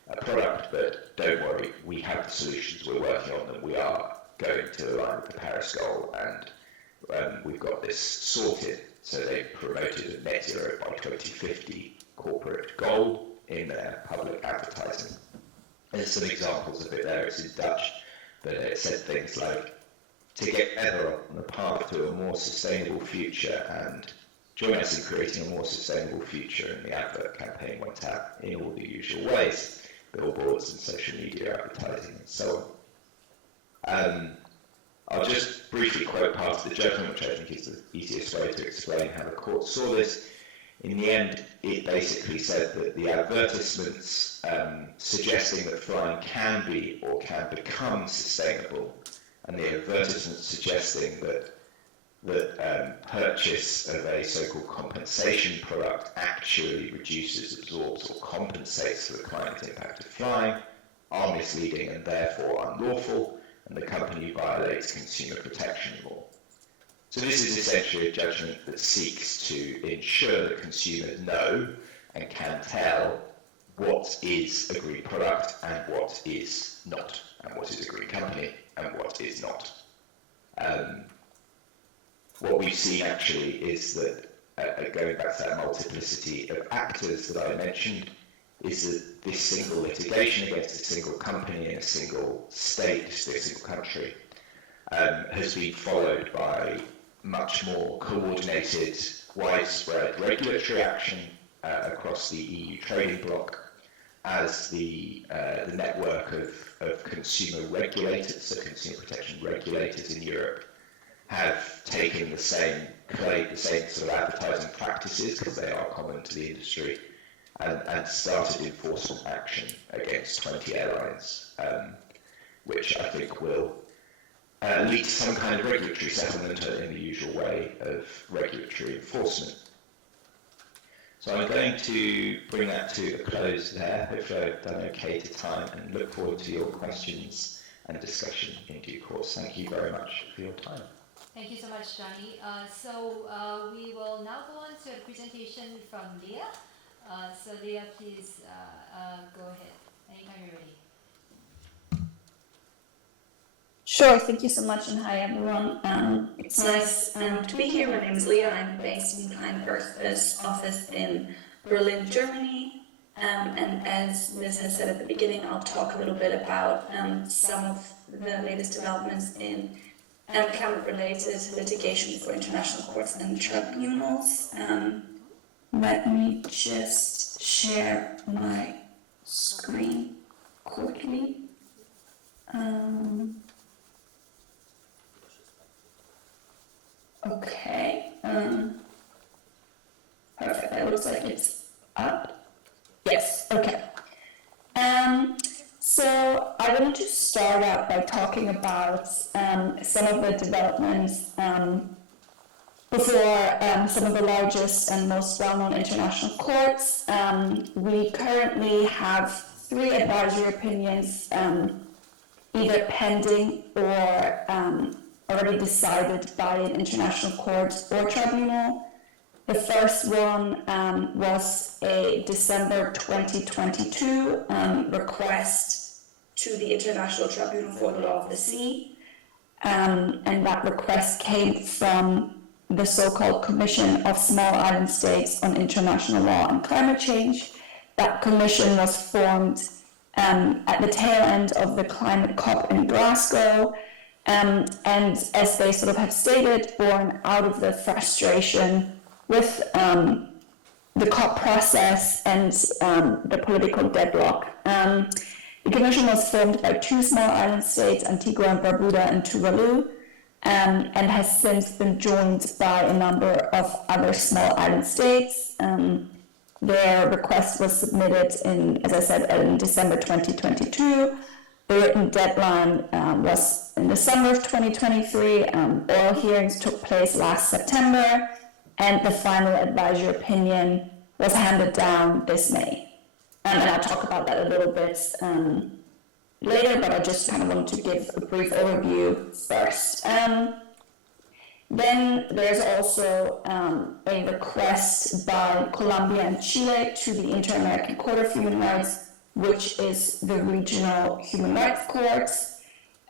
a product, but don't worry, we have the solutions, we're working on them, we are going to align with the Paris goal, and we've got this sorted. So they promoted a net zero by 2050 corporate goal in their public advertising. There's some examples of it there, it's in Dutch, but it said things like, to get ever on the path to a more sustainable future and join us in creating a more sustainable future. And the advert campaign went out in all the usual ways, billboards and social media advertising and so on. I'll just briefly quote part of the judgment, which I think is the easiest way to explain how the court saw this. In the end, it basically said that the advertisements suggesting that flying can be or can become sustainable, and the advertisements suggesting that purchase of a so-called compensation product actually reduces, absorbs, or compensates for the climate impact of flying are misleading and therefore unlawful, and the company violates consumer protection law. So this is essentially a judgment that seeks to ensure that consumers know and can tell what is a green product and what is not, and what is a green company and what is not. What we've seen actually is that, going back to that multiplicity of actors that I mentioned, is that this single litigation against a single company in a single state, a single country, has been followed by much more coordinated, widespread regulatory action across the EU trading bloc, as the network of consumer regulators, so consumer protection regulators in Europe, have taken the same sort of advertising practices, because they are common to the industry, and started enforcement action against 20 airlines, which I think will lead to some kind of regulatory settlement in the usual way of regulatory enforcement. So I'm going to bring that to a close there. Hopefully I've done okay to time, and look forward to your questions and discussion in due course. Thank you very much for your time. Thank you so much, Johnny. We will now go on to a presentation from Leah. So Leah, please go ahead anytime you're ready. Sure, thank you so much, and hi everyone. It's nice to be here. My name is Leah. I'm based in Klein Earth's office in Berlin, Germany. And as Liz has said at the beginning, I'll talk a little bit about some of the latest developments in climate-related litigation for international courts and tribunals. Let me just share my screen quickly. Okay. Perfect. It looks like it's up. Yes. Okay. So I want to start out by talking about some of the developments before some of the largest and most well-known international courts. We currently have 3 advisory opinions, either pending or already decided by an international court or tribunal. The first one was a December 2022 request to the International Tribunal for the Law of the Sea, and that request came from the so-called Commission of Small Island States on International Law and Climate Change. That commission was formed at the tail end of the climate COP in Glasgow, and as they sort of have stated, born out of the frustration with the COP process and the political deadlock. The commission was formed by 2 small island states, Antigua and Barbuda and Tuvalu, and has since been joined by a number of other small island states. Their request was submitted in, as I said, in December 2022. The written deadline was in the summer of 2023. Oral hearings took place last September, and the final advisory opinion was handed down this May. And I'll talk about that a little bit later, but I just kind of want to give a brief overview first. Then there's also a request by Colombia and Chile to the Inter-American Court of Human Rights, which is the regional human rights courts.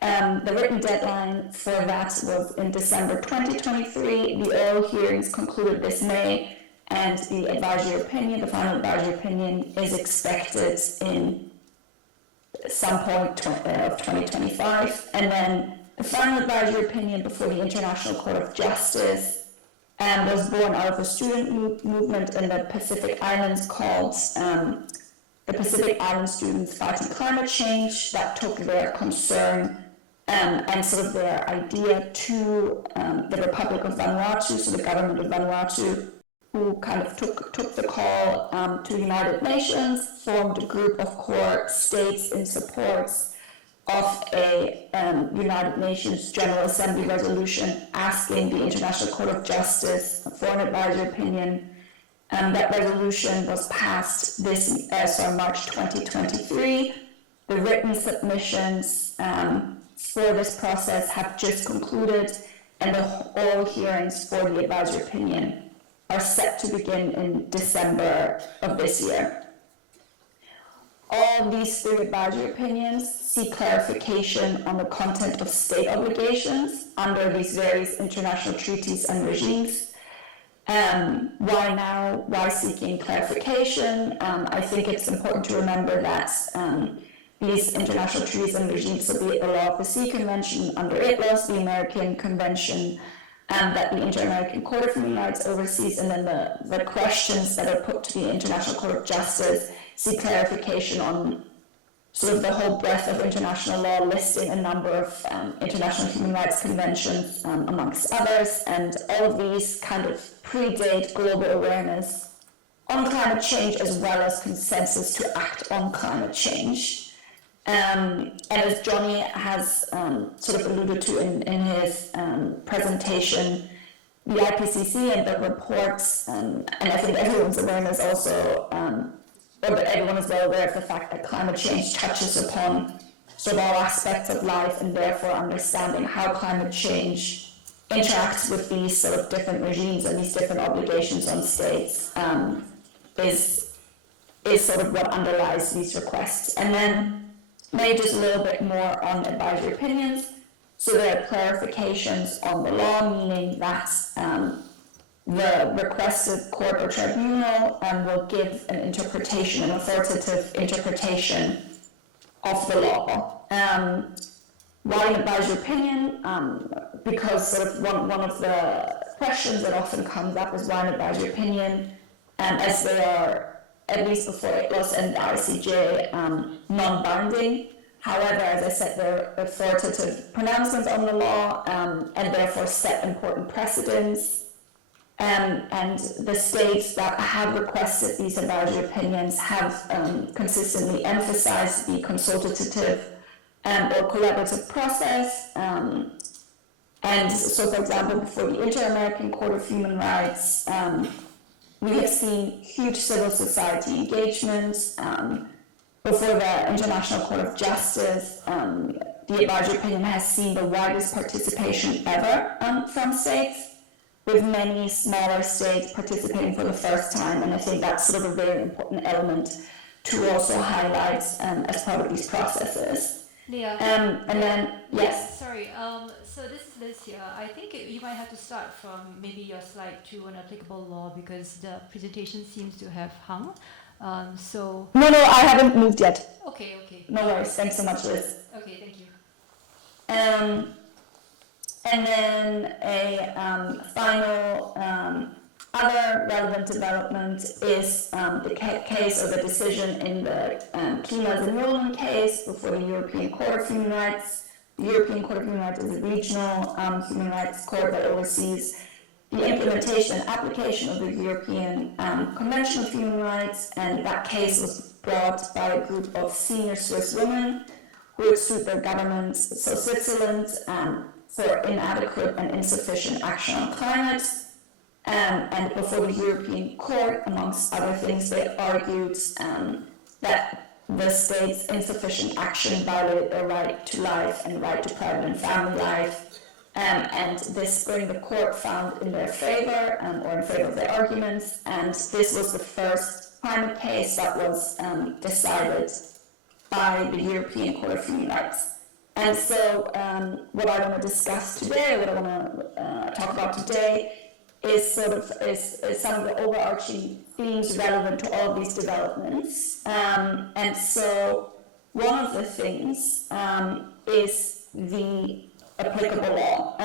The written deadline for that was in December 2023. The oral hearings concluded this May, and the advisory opinion, the final advisory opinion, is expected in some point of 2025. And then the final advisory opinion before the International Court of Justice was born out of a student movement in the Pacific Islands called the Pacific Island Students Fighting Climate Change, that took their concern and sort of their idea to the Republic of Vanuatu, so the government of Vanuatu, who kind of took the call to the United Nations, formed a group of core states in support of a United Nations General Assembly resolution asking the International Court of Justice for an advisory opinion. That resolution was passed March 2023. The written submissions for this process have just concluded, and the oral hearings for the advisory opinion are set to begin in December of this year. All these 3 advisory opinions seek clarification on the content of state obligations under these various international treaties and regimes. Why now? Why seeking clarification? I think it's important to remember that these international treaties and regimes, so be it the Law of the Sea Convention under ITLOS, the American Convention that the Inter-American Court of Human Rights oversees, and then the questions that are put to the International Court of Justice seek clarification on sort of the whole breadth of international law, listing a number of international human rights conventions, amongst others, and all of these kind of predate global awareness on climate change as well as consensus to act on climate change. And as Johnny has sort of alluded to in his presentation, the IPCC and the reports, and I think everyone's awareness also, or that everyone is well aware of the fact that climate change touches upon sort of all aspects of life, and therefore understanding how climate change interacts with these sort of different regimes and these different obligations on states is sort of what underlies these requests. And then maybe just a little bit more on advisory opinions. So there are clarifications on the law, meaning that the requested court or tribunal will give an interpretation, an authoritative interpretation of the law. Why an advisory opinion? Because sort of one of the questions that often comes up is why an advisory opinion, as they are, at least before ITLOS and the ICJ, non-binding. However, as I said, they're authoritative pronouncements on the law, and therefore set important precedents. And the states that have requested these advisory opinions have consistently emphasized the consultative or collaborative process, And so, for example, before the Inter-American Court of Human Rights, we have seen huge civil society engagement. Before the International Court of Justice, the advisory opinion has seen the widest participation ever from states, with many smaller states participating for the first time, and I think that's sort of a very important element to also highlight as part of these processes. Leah. And then, yes. Sorry, so this is Liz here. I think you might have to start from maybe your slide 2 on applicable law, because the presentation seems to have hung. So. No, I haven't moved yet. Okay. No worries. Thanks so much, Liz. Okay, thank you. And then a final other relevant development is the case or the decision in the Klima's enrollment case before the European Court of Human Rights. The European Court of Human Rights is a regional human rights court that oversees the implementation and application of the European Convention of Human Rights, and that case was brought by a group of senior Swiss women who would sued their government, so Switzerland, for inadequate and insufficient action on climate. And before the European Court, amongst other things, they argued that the state's insufficient action violated their right to life and right to private and family life. And this spring, the court found in their favor, or in favor of their arguments, and this was the first climate case that was decided by the European Court of Human Rights. And so what I want to discuss today, what I want to talk about today, is some of the overarching themes relevant to all of these developments. And so one of the things is the applicable law.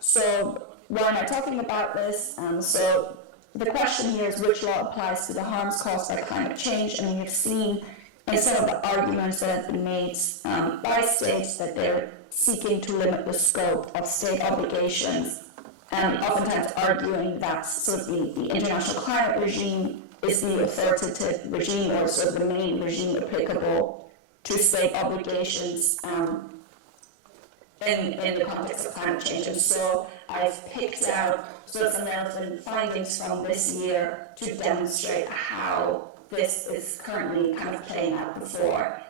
So why am I talking about this? So the question here is which law applies to the harms caused by climate change, and we have seen in some of the arguments that have been made by states that they're seeking to limit the scope of state obligations, and oftentimes arguing that sort of the international climate regime is the authoritative regime, or sort of the main regime applicable to state obligations in the context of climate change. And so I've picked out sort of some relevant findings from this year to demonstrate how this is currently kind of playing out before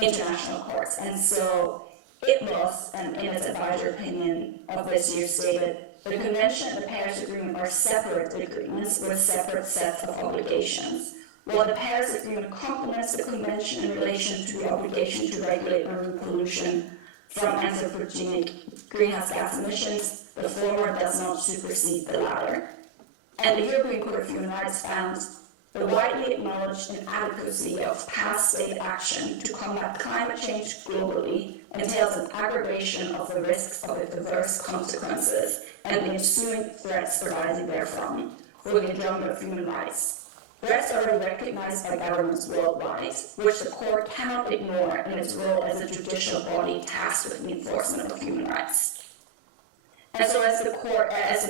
international courts. And so it was, in its advisory opinion of this year, stated the Convention and the Paris Agreement are separate agreements with separate sets of obligations. While the Paris Agreement complements the Convention in relation to the obligation to regulate marine pollution from anthropogenic greenhouse gas emissions, the former does not supersede the latter. And the European Court of Human Rights found the widely acknowledged inadequacy of past state action to combat climate change globally entails an aggravation of the risks of its adverse consequences and the ensuing threats arising therefrom for the enjoyment of human rights. Threats are recognized by governments worldwide, which the court cannot ignore in its role as a judicial body tasked with the enforcement of human rights. And so as the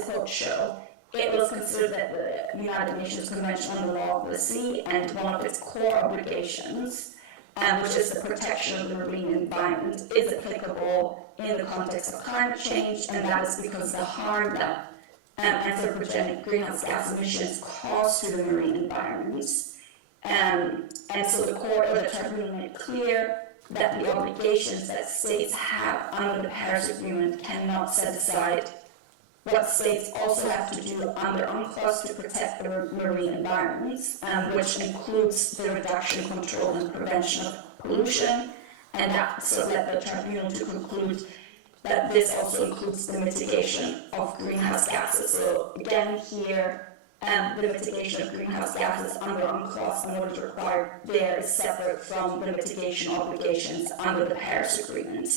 quote show, it was considered that the United Nations Convention on the Law of the Sea and one of its core obligations, which is the protection of the marine environment, is applicable in the context of climate change, and that is because the harm that anthropogenic greenhouse gas emissions cause to the marine environment. And so the court or the tribunal made clear that the obligations that states have under the Paris Agreement cannot set aside what states also have to do under UNCLOS to protect the marine environments, which includes the reduction, control, and prevention of pollution, and that so led the tribunal to conclude that this also includes the mitigation of greenhouse gases. So again here, the mitigation of greenhouse gases under UNCLOS and what is required there is separate from the mitigation obligations under the Paris Agreement.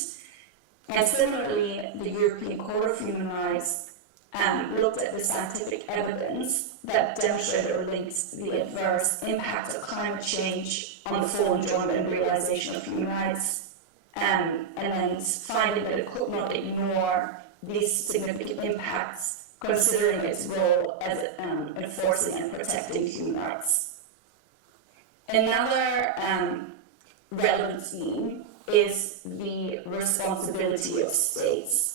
And similarly, the European Court of Human Rights looked at the scientific evidence that demonstrated or links the adverse impact of climate change on the full enjoyment and realization of human rights, and then finding that it could not ignore these significant impacts, considering its role as enforcing and protecting human rights. Another relevant theme is the responsibility of states.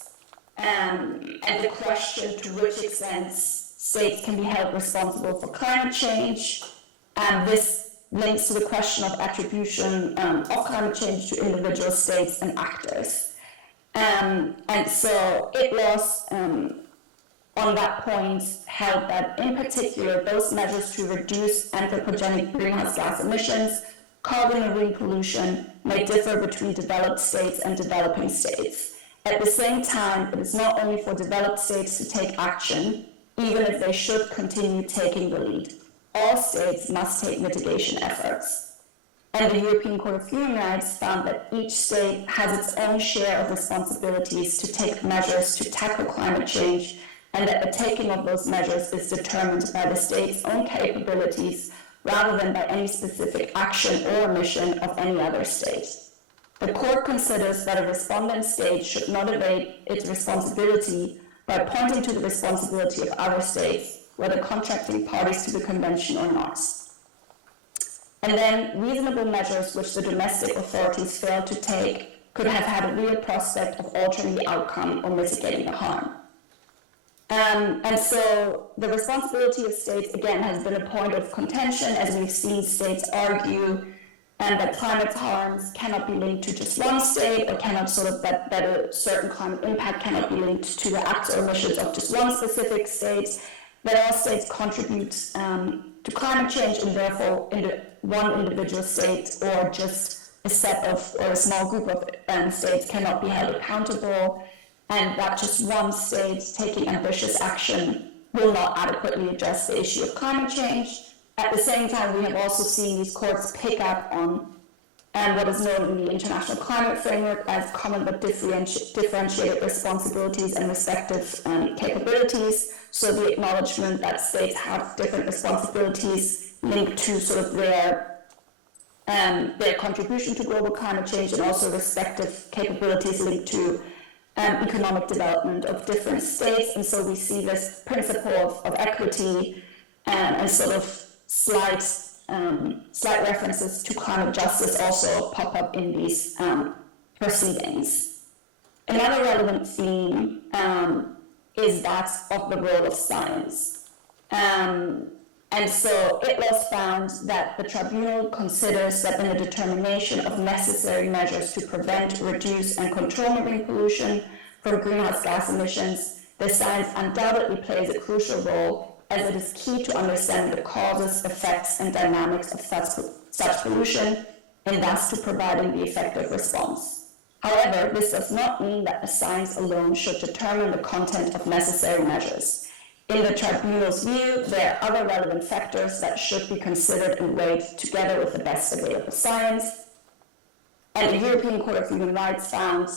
and the question to which extent states can be held responsible for climate change. And this links to the question of attribution of climate change to individual states and actors. And so ITLOS on that point held that in particular those measures to reduce anthropogenic greenhouse gas emissions, carbon and marine pollution may differ between developed states and developing states. At the same time, it is not only for developed states to take action, even if they should continue taking the lead. All states must take mitigation efforts. And the European Court of Human Rights found that each state has its own share of responsibilities to take measures to tackle climate change, and that the taking of those measures is determined by the state's own capabilities rather than by any specific action or omission of any other state. The court considers that a respondent state should not evade its responsibility by pointing to the responsibility of other states, whether contracting parties to the convention or not. And then reasonable measures which the domestic authorities failed to take could have had a real prospect of altering the outcome or mitigating the harm. And so the responsibility of states, again, has been a point of contention, as we've seen states argue that climate harms cannot be linked to just one state, or cannot that a certain climate impact cannot be linked to the acts or omissions of just one specific state, that all states contribute to climate change, and therefore one individual state or just a set of, or a small group of states cannot be held accountable, and that just one state taking ambitious action will not adequately address the issue of climate change. At the same time, we have also seen these courts pick up on what is known in the International Climate Framework as common but differentiated responsibilities and respective capabilities. So the acknowledgement that states have different responsibilities linked to their contribution to global climate change, and also respective capabilities linked to economic development of different states. And so we see this principle of equity and slight references to climate justice also pop up in these proceedings. Another relevant theme is that of the role of science. And so ITLOS found that the tribunal considers that in the determination of necessary measures to prevent, reduce, and control marine pollution from greenhouse gas emissions, the science undoubtedly plays a crucial role, as it is key to understand the causes, effects, and dynamics of such pollution, and thus to providing the effective response. However, this does not mean that the science alone should determine the content of necessary measures. In the tribunal's view, there are other relevant factors that should be considered and weighed together with the best available science. And the European Court of Human Rights found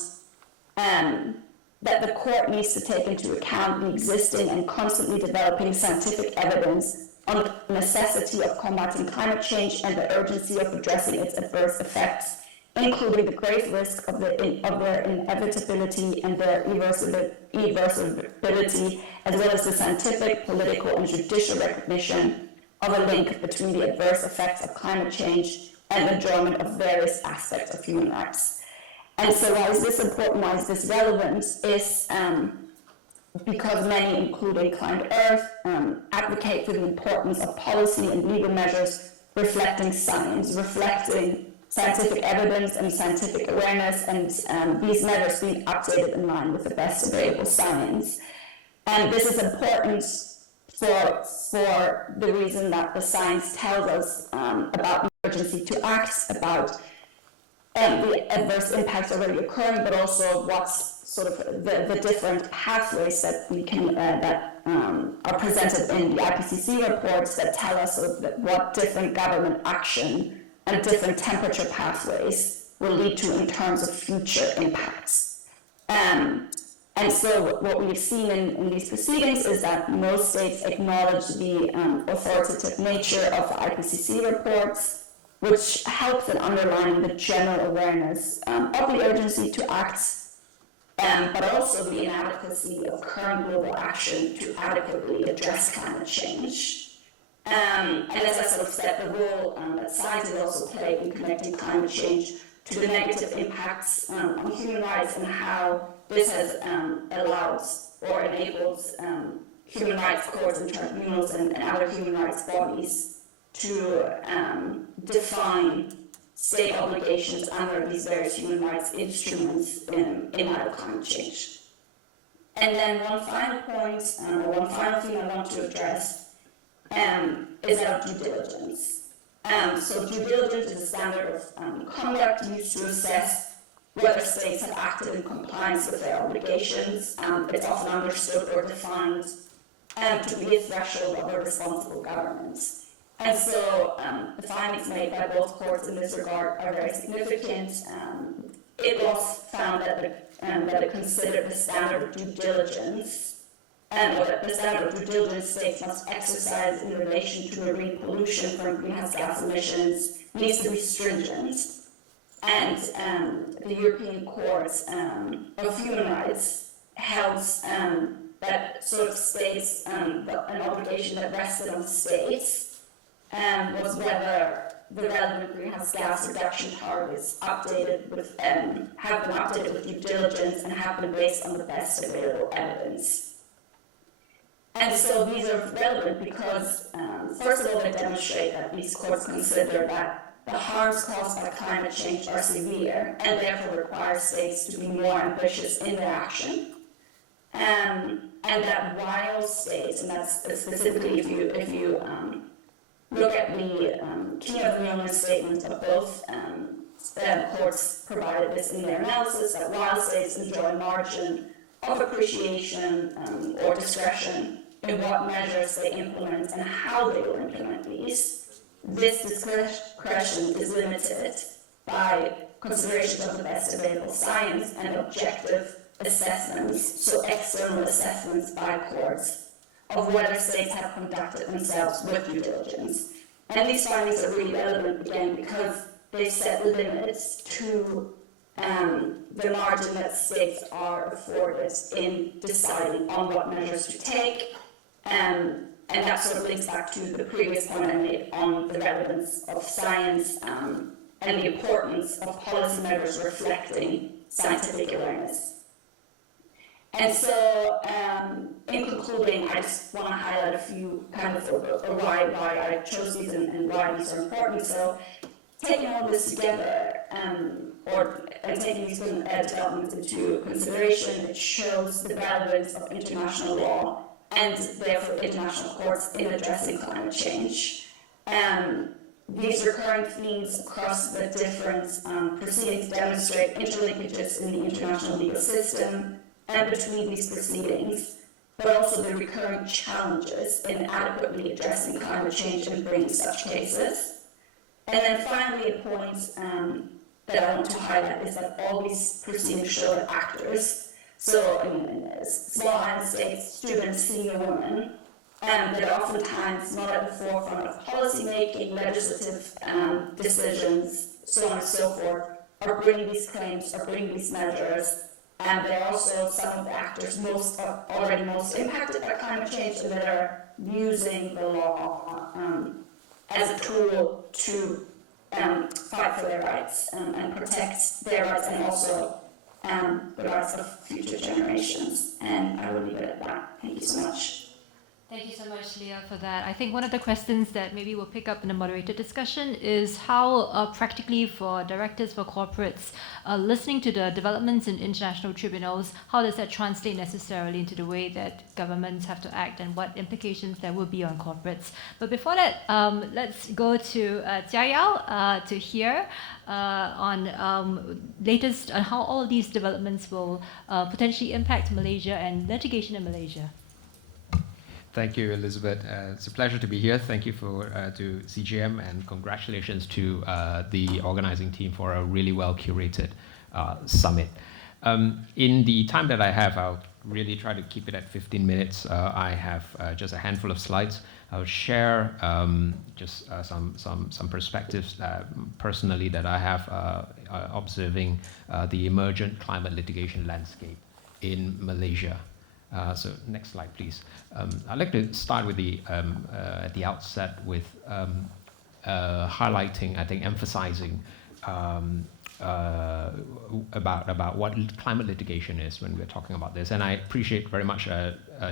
that the court needs to take into account the existing and constantly developing scientific evidence on the necessity of combating climate change and the urgency of addressing its adverse effects, including the grave risk of their inevitability and their irreversibility, as well as the scientific, political, and judicial recognition of a link between the adverse effects of climate change and enjoyment of various aspects of human rights. And so why is this important, why is this relevant, is because many, including Climate Earth, advocate for the importance of policy and legal measures reflecting science, reflecting scientific evidence and scientific awareness, and these measures being updated in line with the best available science. And this is important for the reason that the science tells us about the urgency to act, about the adverse impacts already occurring, but also what's the different pathways that we can that are presented in the IPCC reports that tell us what different government action and different temperature pathways will lead to in terms of future impacts. And so what we've seen in these proceedings is that most states acknowledge the authoritative nature of the IPCC reports, which helps in underlining the general awareness of the urgency to act, but also the inadequacy of current global action to adequately address climate change. And as I said, the role that science has also played in connecting climate change to the negative impacts on human rights and how this has allows or enables human rights courts and tribunals and other human rights bodies to define state obligations under these various human rights instruments in light of climate change. And then one final point, or one final thing I want to address is our due diligence. So due diligence is a standard of conduct used to assess whether states have acted in compliance with their obligations. It's often understood or defined to be a threshold of a responsible governance. And so the findings made by both courts in this regard are very significant. It was found that it considered the standard of due diligence, or that the standard of due diligence states must exercise in relation to marine pollution from greenhouse gas emissions needs to be stringent. And the European Court of Human Rights held that sort of states, an obligation that rested on states, was whether the relevant greenhouse gas reduction targets have been updated with due diligence and have been based on the best available evidence. And so these are relevant because, first of all, they demonstrate that these courts consider that the harms caused by climate change are severe and therefore require states to be more ambitious in their action. And that while states, and that's specifically if you look at the key of the owner statement of both courts provided this in their analysis, that while states enjoy a margin of appreciation or discretion in what measures they implement and how they will implement these, this discretion is limited by considerations of the best available science and objective assessments, so external assessments by courts of whether states have conducted themselves with due diligence. And these findings are really relevant again because they set limits to the margin that states are afforded in deciding on what measures to take. And that sort of links back to the previous point I made on the relevance of science and the importance of policy measures reflecting scientific awareness. And so, in concluding, I just want to highlight a few kind of why I chose these and why these are important. So, taking all this together, and taking these developments into consideration, it shows the relevance of international law and therefore international courts in addressing climate change. These recurring themes across the different proceedings demonstrate interlinkages in the international legal system and between these proceedings, but also the recurring challenges in adequately addressing climate change and bringing such cases. And then finally, a point that I want to highlight is that all these proceedings show that actors, so in small island states, students, senior women, they're oftentimes not at the forefront of policy making, legislative decisions, so on and so forth, are bringing these claims, are bringing these measures. And they're also some of the actors already most impacted by climate change, and that are using the law as a tool to fight for their rights and protect their rights and also the rights of future generations. And I will leave it at that. Thank you so much. Thank you so much, Leah, for that. I think one of the questions that maybe we'll pick up in a moderated discussion is how practically for directors, for corporates, listening to the developments in international tribunals, how does that translate necessarily into the way that governments have to act and what implications there will be on corporates. But before that, let's go to Jia Yao to hear on latest on how all of these developments will potentially impact Malaysia and litigation in Malaysia. Thank you, Elizabeth. It's a pleasure to be here. Thank you to CGM, and congratulations to the organizing team for a really well curated summit. In the time that I have, I'll really try to keep it at 15 minutes. I have just a handful of slides. I'll share just some perspectives personally that I have observing the emergent climate litigation landscape in Malaysia. So next slide, please. I'd like to start with at the outset with highlighting, I think, emphasizing about what climate litigation is when we're talking about this. And I appreciate very much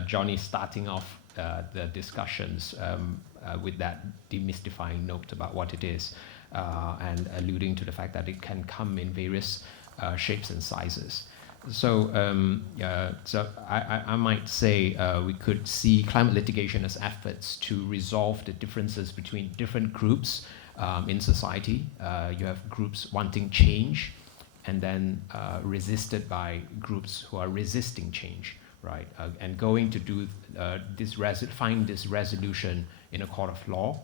Johnny starting off the discussions with that demystifying note about what it is, and alluding to the fact that it can come in various shapes and sizes. So, I might say we could see climate litigation as efforts to resolve the differences between different groups in society. You have groups wanting change, and then resisted by groups who are resisting change, right? And going to do find this resolution in a court of law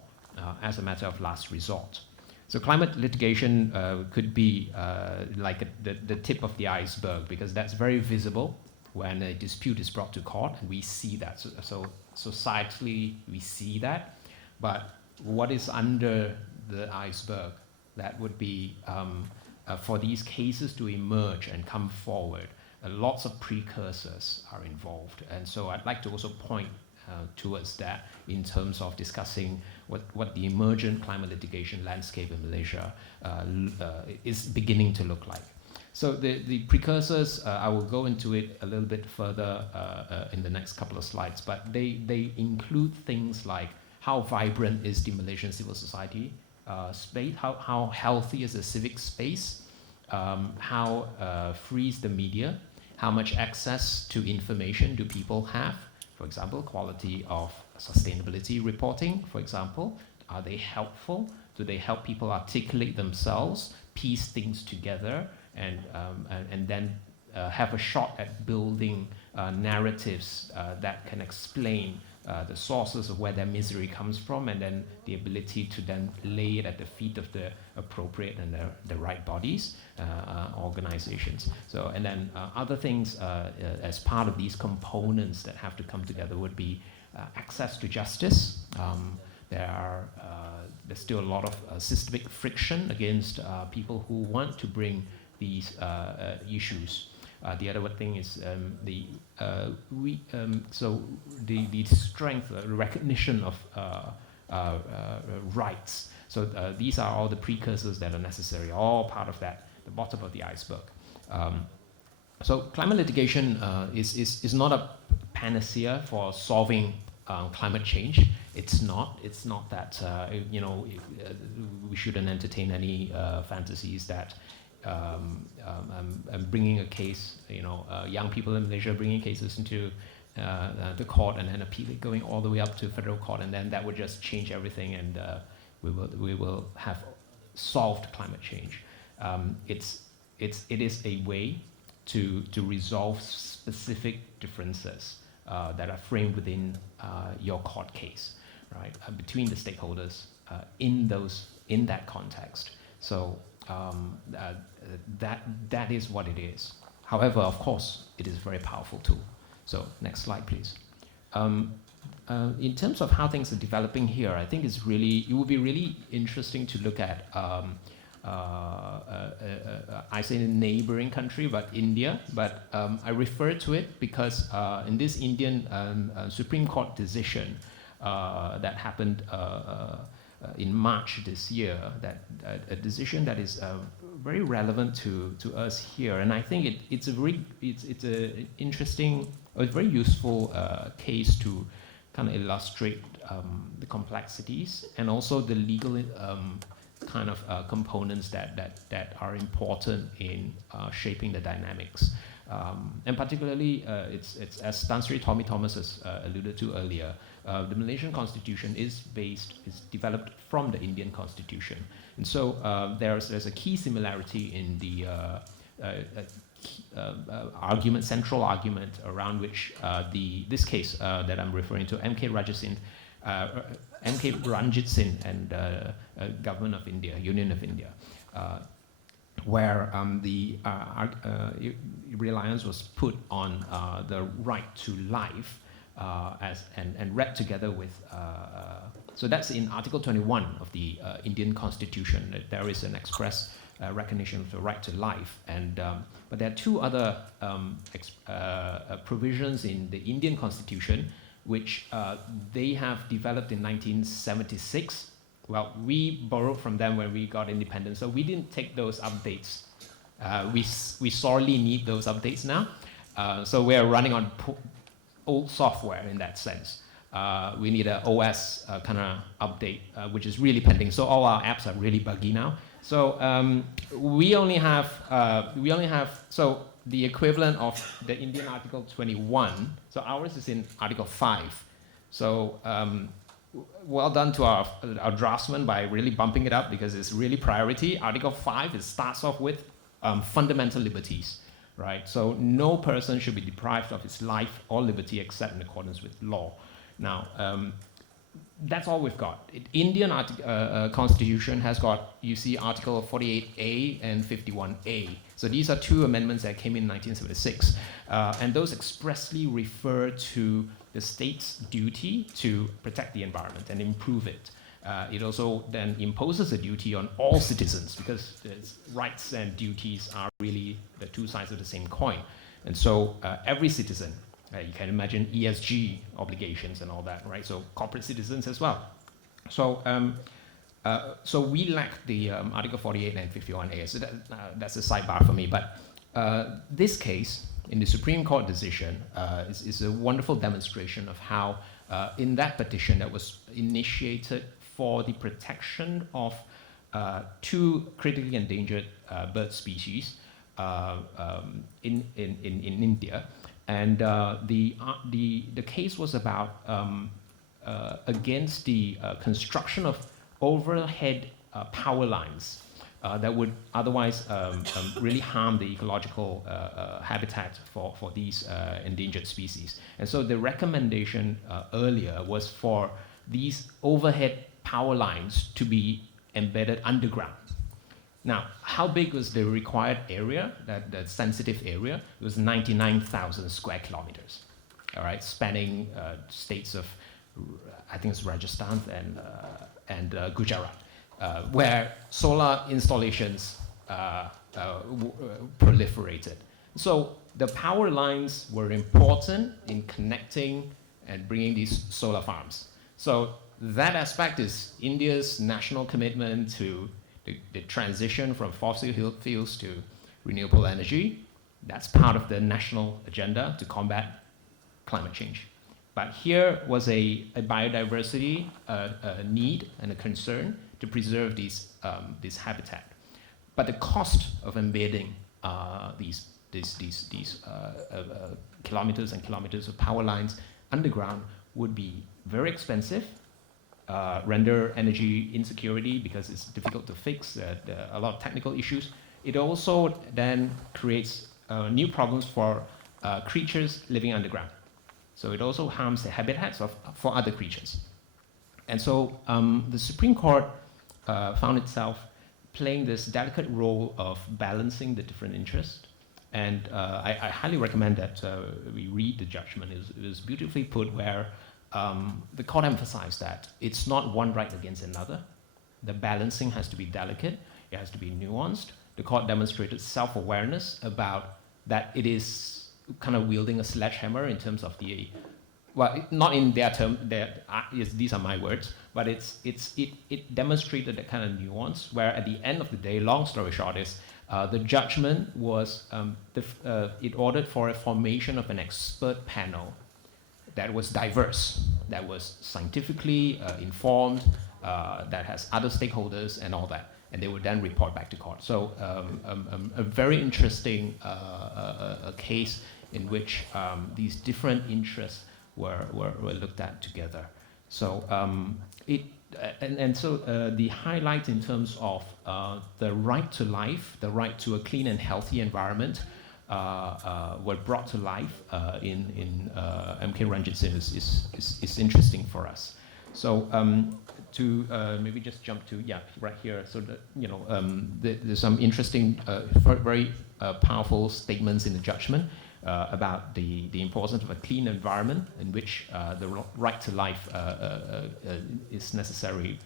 as a matter of last resort. So climate litigation could be like the tip of the iceberg, because that's very visible when a dispute is brought to court, and we see that. So societally, we see that. But what is under the iceberg? That would be for these cases to emerge and come forward. Lots of precursors are involved. And so I'd like to also point towards that in terms of discussing what the emergent climate litigation landscape in Malaysia is beginning to look like. So the precursors, I will go into it a little bit further in the next couple of slides, but they include things like how vibrant is the Malaysian civil society space, how healthy is the civic space, how free is the media, how much access to information do people have, for example, quality of sustainability reporting, for example, are they helpful? Do they help people articulate themselves, piece things together, and then have a shot at building narratives that can explain the sources of where their misery comes from, and then the ability to then lay it at the feet of the appropriate and the right bodies, organizations. So, and then other things as part of these components that have to come together would be access to justice. There's still a lot of systemic friction against people who want to bring these issues. The other thing is the strength, the recognition of rights. So these are all the precursors that are necessary, all part of that, the bottom of the iceberg. So climate litigation is not a panacea for solving climate change. It's not that we shouldn't entertain any fantasies that bringing a case, young people in Malaysia bringing cases into the court and then appealing, going all the way up to federal court, and then that would just change everything, and we will have solved climate change. It is a way to resolve specific differences that are framed within your court case, right, between the stakeholders in that context. So that is what it is. However, of course, it is a very powerful tool. So next slide, please. In terms of how things are developing here, I think it would be really interesting to look at, I say a neighboring country, but India. But I refer to it because in this Indian Supreme Court decision that happened in March this year, that a decision that is very relevant to us here, and I think it's a interesting, a very useful case to kind of illustrate the complexities and also the legal kind of components that are important in shaping the dynamics. And particularly, it's as Tan Sri Tommy Thomas has alluded to earlier, the Malaysian constitution is developed from the Indian constitution. And so there's a key similarity in the central argument around which this case that I'm referring to, MK Ranjit Singh and Government of India, Union of India, where the reliance was put on the right to life and read together with, so that's in Article 21 of the Indian Constitution, that there is an express recognition of the right to life. And but there are two other provisions in the Indian Constitution which they have developed in 1976. Well, we borrowed from them when we got independence, so we didn't take those updates We sorely need those updates now. So we are running on old software in that sense. We need an OS kind of update, which is really pending. So all our apps are really buggy now. So we only have so the equivalent of the Indian Article 21. So ours is in Article 5. So well done to our draftsman by really bumping it up because it's really priority. Article 5, it starts off with fundamental liberties, right? So no person should be deprived of his life or liberty except in accordance with law. Now, that's all we've got. Indian Constitution has got, you see, Article 48A and 51A. So these are two amendments that came in 1976. And those expressly refer to the state's duty to protect the environment and improve it. It also then imposes a duty on all citizens because rights and duties are really the two sides of the same coin. And so every citizen, you can imagine ESG obligations and all that, right? So corporate citizens as well. So so we lack the Article 48 and 51A. So that's a sidebar for me. But this case, in the Supreme Court decision, is a wonderful demonstration of how in that petition that was initiated for the protection of two critically endangered bird species in India. And the case was about against the construction of overhead power lines that would otherwise really harm the ecological habitat for these endangered species. And so the recommendation earlier was for these overhead power lines to be embedded underground. Now, how big was the required area, that sensitive area? It was 99,000 square kilometers, all right, spanning states of, I think it's Rajasthan and Gujarat, where solar installations proliferated. So the power lines were important in connecting and bringing these solar farms. So that aspect is India's national commitment to the transition from fossil fuels to renewable energy. That's part of the national agenda to combat climate change. But here was a biodiversity need and a concern to preserve this habitat. But the cost of embedding these kilometers and kilometers of power lines underground would be very expensive, render energy insecurity because it's difficult to fix, a lot of technical issues. It also then creates new problems for creatures living underground. So it also harms the habitats for other creatures. And so the Supreme Court found itself playing this delicate role of balancing the different interests. And I highly recommend that we read the judgment. It was beautifully put where the court emphasized that it's not one right against another. The balancing has to be delicate. It has to be nuanced. The court demonstrated self-awareness about that it is kind of wielding a sledgehammer in terms of the, well, not in their term, these are my words, but it demonstrated that kind of nuance where at the end of the day, long story short is, the judgment was, it ordered for a formation of an expert panel that was diverse, that was scientifically informed, that has other stakeholders and all that, and they would then report back to court. So a very interesting a case in which these different interests were looked at together. So the highlight in terms of the right to life, the right to a clean and healthy environment, were brought to life in M.K. Ranjit Singh is interesting for us. So to maybe just jump to, yeah, right here. So there's some interesting, very powerful statements in the judgment about the importance of a clean environment in which the right to life is necessary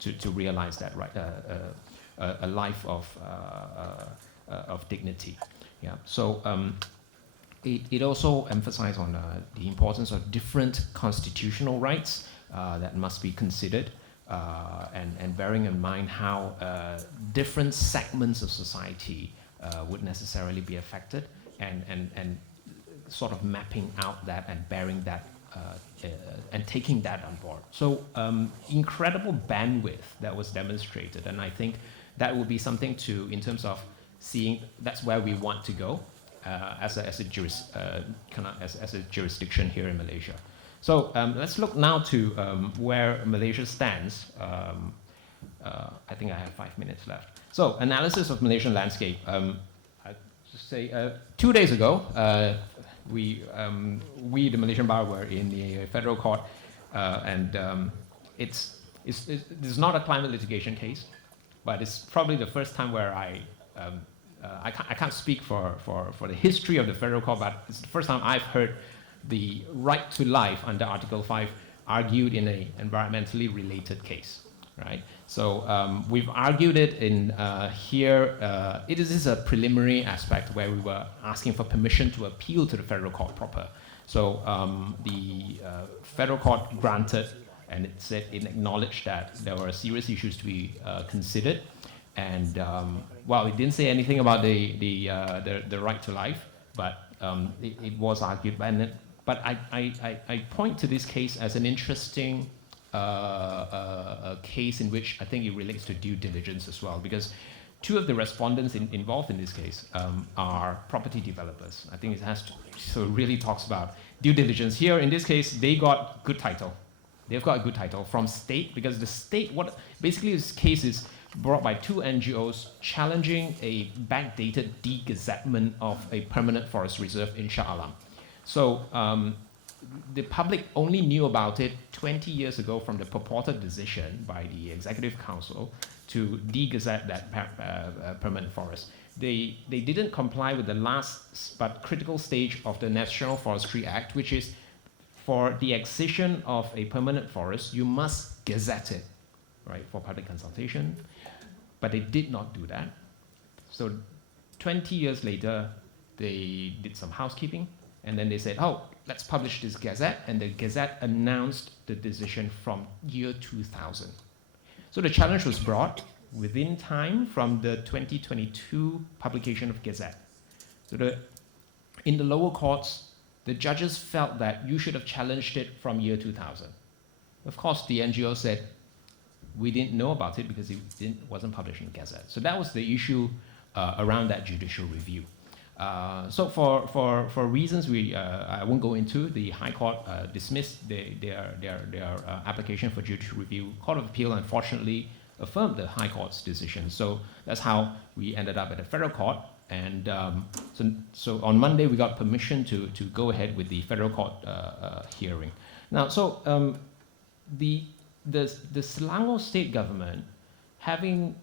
to realize that right, a life of dignity. Yeah. So it also emphasized on the importance of different constitutional rights that must be considered, and bearing in mind how different segments of society would necessarily be affected, and sort of mapping out that and bearing that and taking that on board. So incredible bandwidth that was demonstrated, and I think that will be something to, in terms of seeing, that's where we want to go as a jurisdiction here in Malaysia. So let's look now to where Malaysia stands. I think I have 5 minutes left. So analysis of Malaysian landscape. I just say 2 days ago, we the Malaysian Bar were in the federal court, and it's not a climate litigation case, but it's probably the first time where I can't speak for the history of the federal court, but it's the first time I've heard the right to life under Article 5 argued in an environmentally related case, right? So we've argued it in here. It is a preliminary aspect where we were asking for permission to appeal to the federal court proper. So the federal court granted, and it said, it acknowledged that there were serious issues to be considered. And well, it didn't say anything about the right to life, but it was argued. But I point to this case as an interesting a case in which I think it relates to due diligence as well, because two of the respondents involved in this case are property developers. I think it has to, so it really talks about due diligence. Here in this case, they got good title. They've got a good title from state, because the state, what basically this case is brought by two NGOs challenging a backdated de-gazettement of a permanent forest reserve in Shah Alam. So the public only knew about it 20 years ago from the purported decision by the Executive Council to de-gazette that permanent forest. They didn't comply with the last but critical stage of the National Forestry Act, which is for the accession of a permanent forest, you must gazette it, right, for public consultation. But they did not do that. So 20 years later, they did some housekeeping, and then they said, oh, let's publish this gazette, and the gazette announced the decision from year 2000. So the challenge was brought within time from the 2022 publication of gazette. So in the lower courts, the judges felt that you should have challenged it from year 2000. Of course, the NGO said, we didn't know about it because it wasn't published in gazette. So that was the issue around that judicial review. So for reasons I won't go into, the High Court dismissed their application for judicial review. Court of Appeal, unfortunately, affirmed the High Court's decision. So that's how we ended up at the Federal Court. And so on Monday, we got permission to go ahead with the Federal Court hearing. Now, so the Selangor state government, having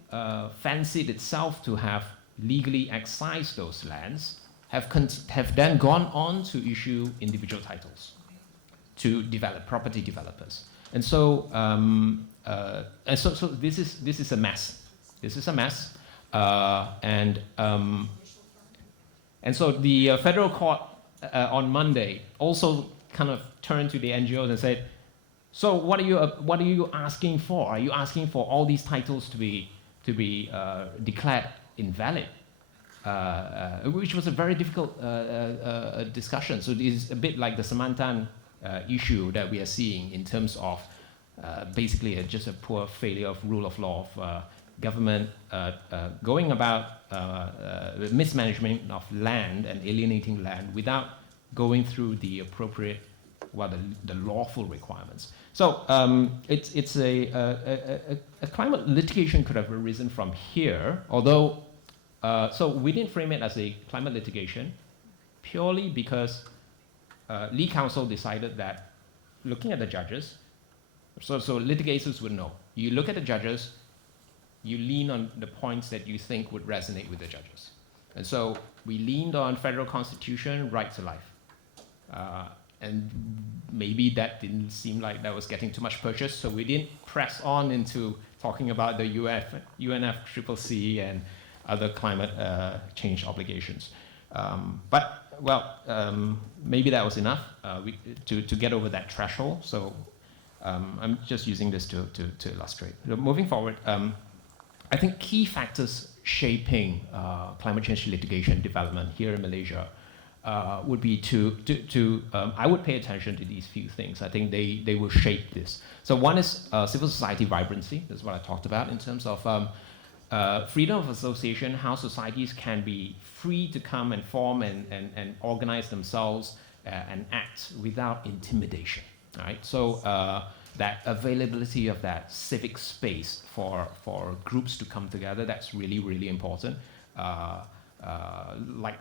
fancied itself to have legally excised those lands, have then gone on to issue individual titles to develop property developers, and so so this is a mess. This is a mess, and so the federal court on Monday also kind of turned to the NGOs and said, so what are you asking for? Are you asking for all these titles to be declared invalid? Which was a very difficult discussion. So it is a bit like the Samantan issue that we are seeing in terms of basically just a poor failure of rule of law of government going about mismanagement of land and alienating land without going through the appropriate, the lawful requirements. So it's a climate litigation could have arisen from here, although so we didn't frame it as a climate litigation purely because Lee Council decided that looking at the judges, so litigators would know. You look at the judges, you lean on the points that you think would resonate with the judges. And so we leaned on federal constitution, right to life. And maybe that didn't seem like that was getting too much purchase, so we didn't press on into talking about the UNFCCC and other climate change obligations. But, well, maybe that was enough to get over that threshold. So I'm just using this to illustrate. Moving forward, I think key factors shaping climate change litigation development here in Malaysia would be I would pay attention to these few things. I think they will shape this. So one is civil society vibrancy. That's what I talked about in terms of freedom of association, how societies can be free to come and form and organize themselves and act without intimidation. Right? So that availability of that civic space for groups to come together, that's really, really important.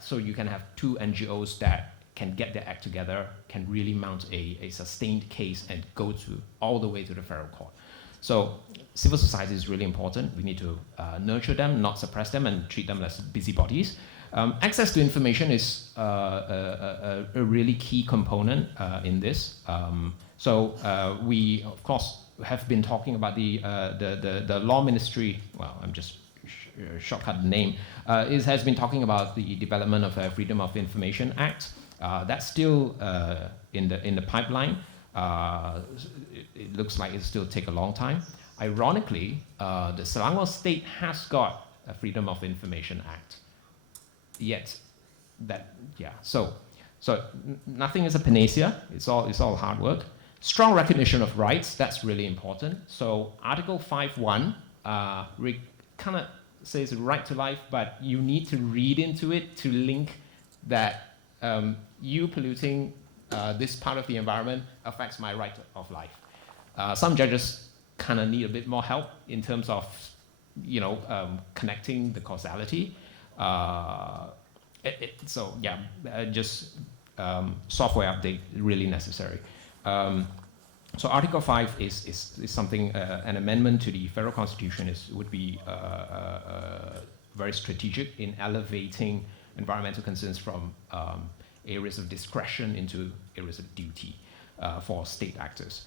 So you can have two NGOs that can get their act together, can really mount a sustained case and go all the way to the federal court. So civil society is really important. We need to nurture them, not suppress them, and treat them as busybodies. Access to information is a really key component in this. So we, of course, have been talking about the law ministry. Well, I'm just shortcut the name. Has been talking about the development of a Freedom of Information Act. That's still in the pipeline. It looks like it still take a long time. Ironically, the Selangor state has got a Freedom of Information Act. Yet, so nothing is a panacea. It's all hard work. Strong recognition of rights. That's really important. So Article 5.1 kind of says right to life, but you need to read into it to link that you polluting this part of the environment affects my right of life. Some judges kind of need a bit more help in terms of, connecting the causality. Software update really necessary. So Article 5 is something, an amendment to the federal constitution would be very strategic in elevating environmental concerns from areas of discretion into areas of duty for state actors.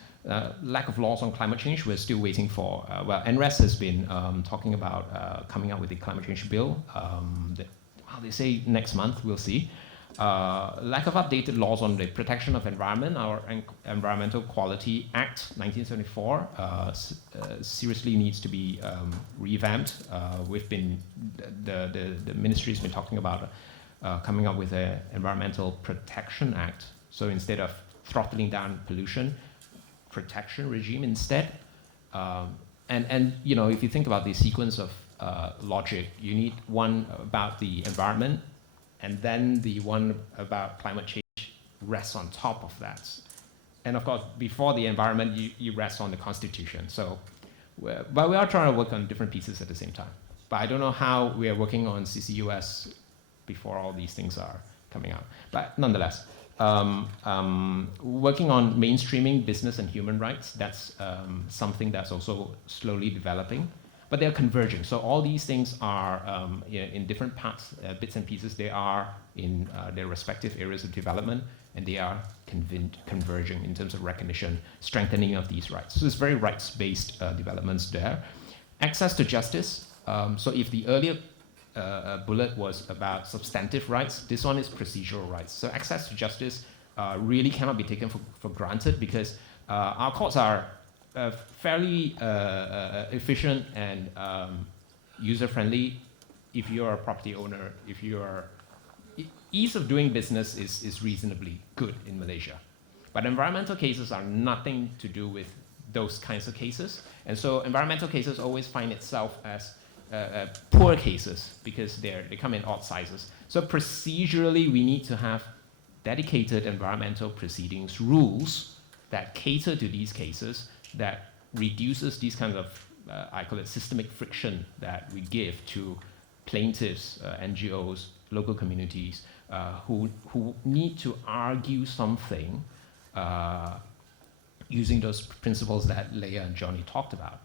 Lack of laws on climate change, we're still waiting for, NRES has been talking about coming out with a climate change bill. They say next month, we'll see. Lack of updated laws on the protection of environment, our Environmental Quality Act 1974 seriously needs to be revamped. The ministry's been talking about coming up with an Environmental Protection Act. So instead of throttling down pollution, protection regime instead. And if you think about the sequence of logic, you need one about the environment, and then the one about climate change rests on top of that. And of course, before the environment, you rest on the Constitution. So, but we are trying to work on different pieces at the same time. But I don't know how we are working on CCUS before all these things are coming out. But nonetheless, working on mainstreaming business and human rights, that's something that's also slowly developing. But they're converging. So all these things are in different parts, bits and pieces. They are in their respective areas of development, and they are converging in terms of recognition, strengthening of these rights. So it's very rights-based developments there. Access to justice. So if the earlier bullet was about substantive rights, this one is procedural rights. So access to justice really cannot be taken for granted, because our courts are fairly efficient and user-friendly if you're a property owner, ease of doing business is reasonably good in Malaysia. But environmental cases are nothing to do with those kinds of cases. And so environmental cases always find itself as poor cases because they come in odd sizes. So procedurally, we need to have dedicated environmental proceedings rules that cater to these cases, that reduces these kinds of, I call it systemic friction that we give to plaintiffs, NGOs, local communities, who need to argue something using those principles that Leah and Johnny talked about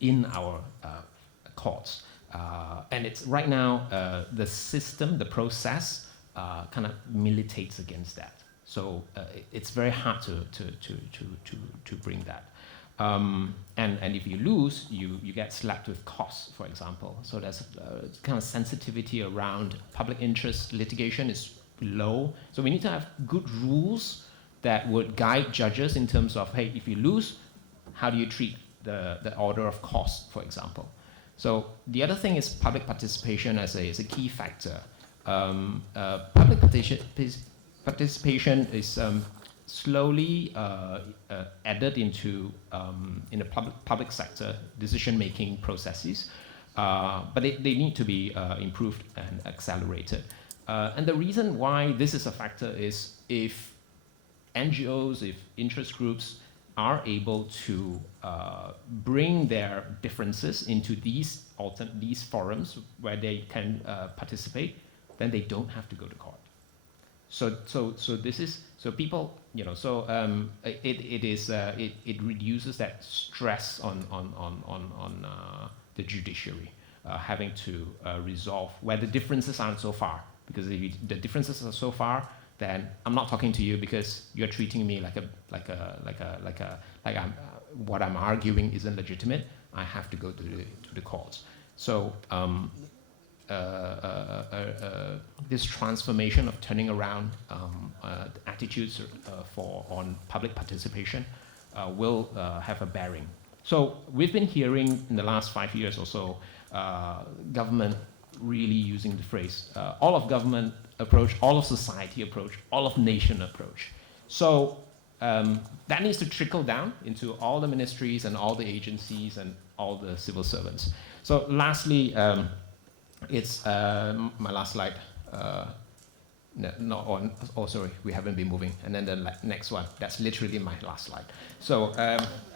in our courts. And it's right now, the system, the process, kind of militates against that. So it's very hard to bring that. And if you lose, you get slapped with costs, for example. So there's kind of sensitivity around public interest litigation is low. So we need to have good rules that would guide judges in terms of, hey, if you lose, how do you treat the order of cost, for example? So the other thing is public participation as a key factor. Public participation is slowly added into in the public sector decision-making processes, but they need to be improved and accelerated. And the reason why this is a factor is if NGOs, if interest groups are able to bring their differences into these forums where they can participate, then they don't have to go to court. So this is, so people, you know, so it reduces that stress on the judiciary having to resolve where the differences aren't so far, because if the differences are so far, then I'm not talking to you because you're treating me like I'm what I'm arguing isn't legitimate. I have to go to the courts. So this transformation of turning around attitudes on public participation will have a bearing. So we've been hearing in the last 5 years or so, government really using the phrase, all of government approach, all of society approach, all of nation approach. So that needs to trickle down into all the ministries and all the agencies and all the civil servants. So lastly, it's my last slide. Sorry, we haven't been moving. And then the next one, that's literally my last slide. So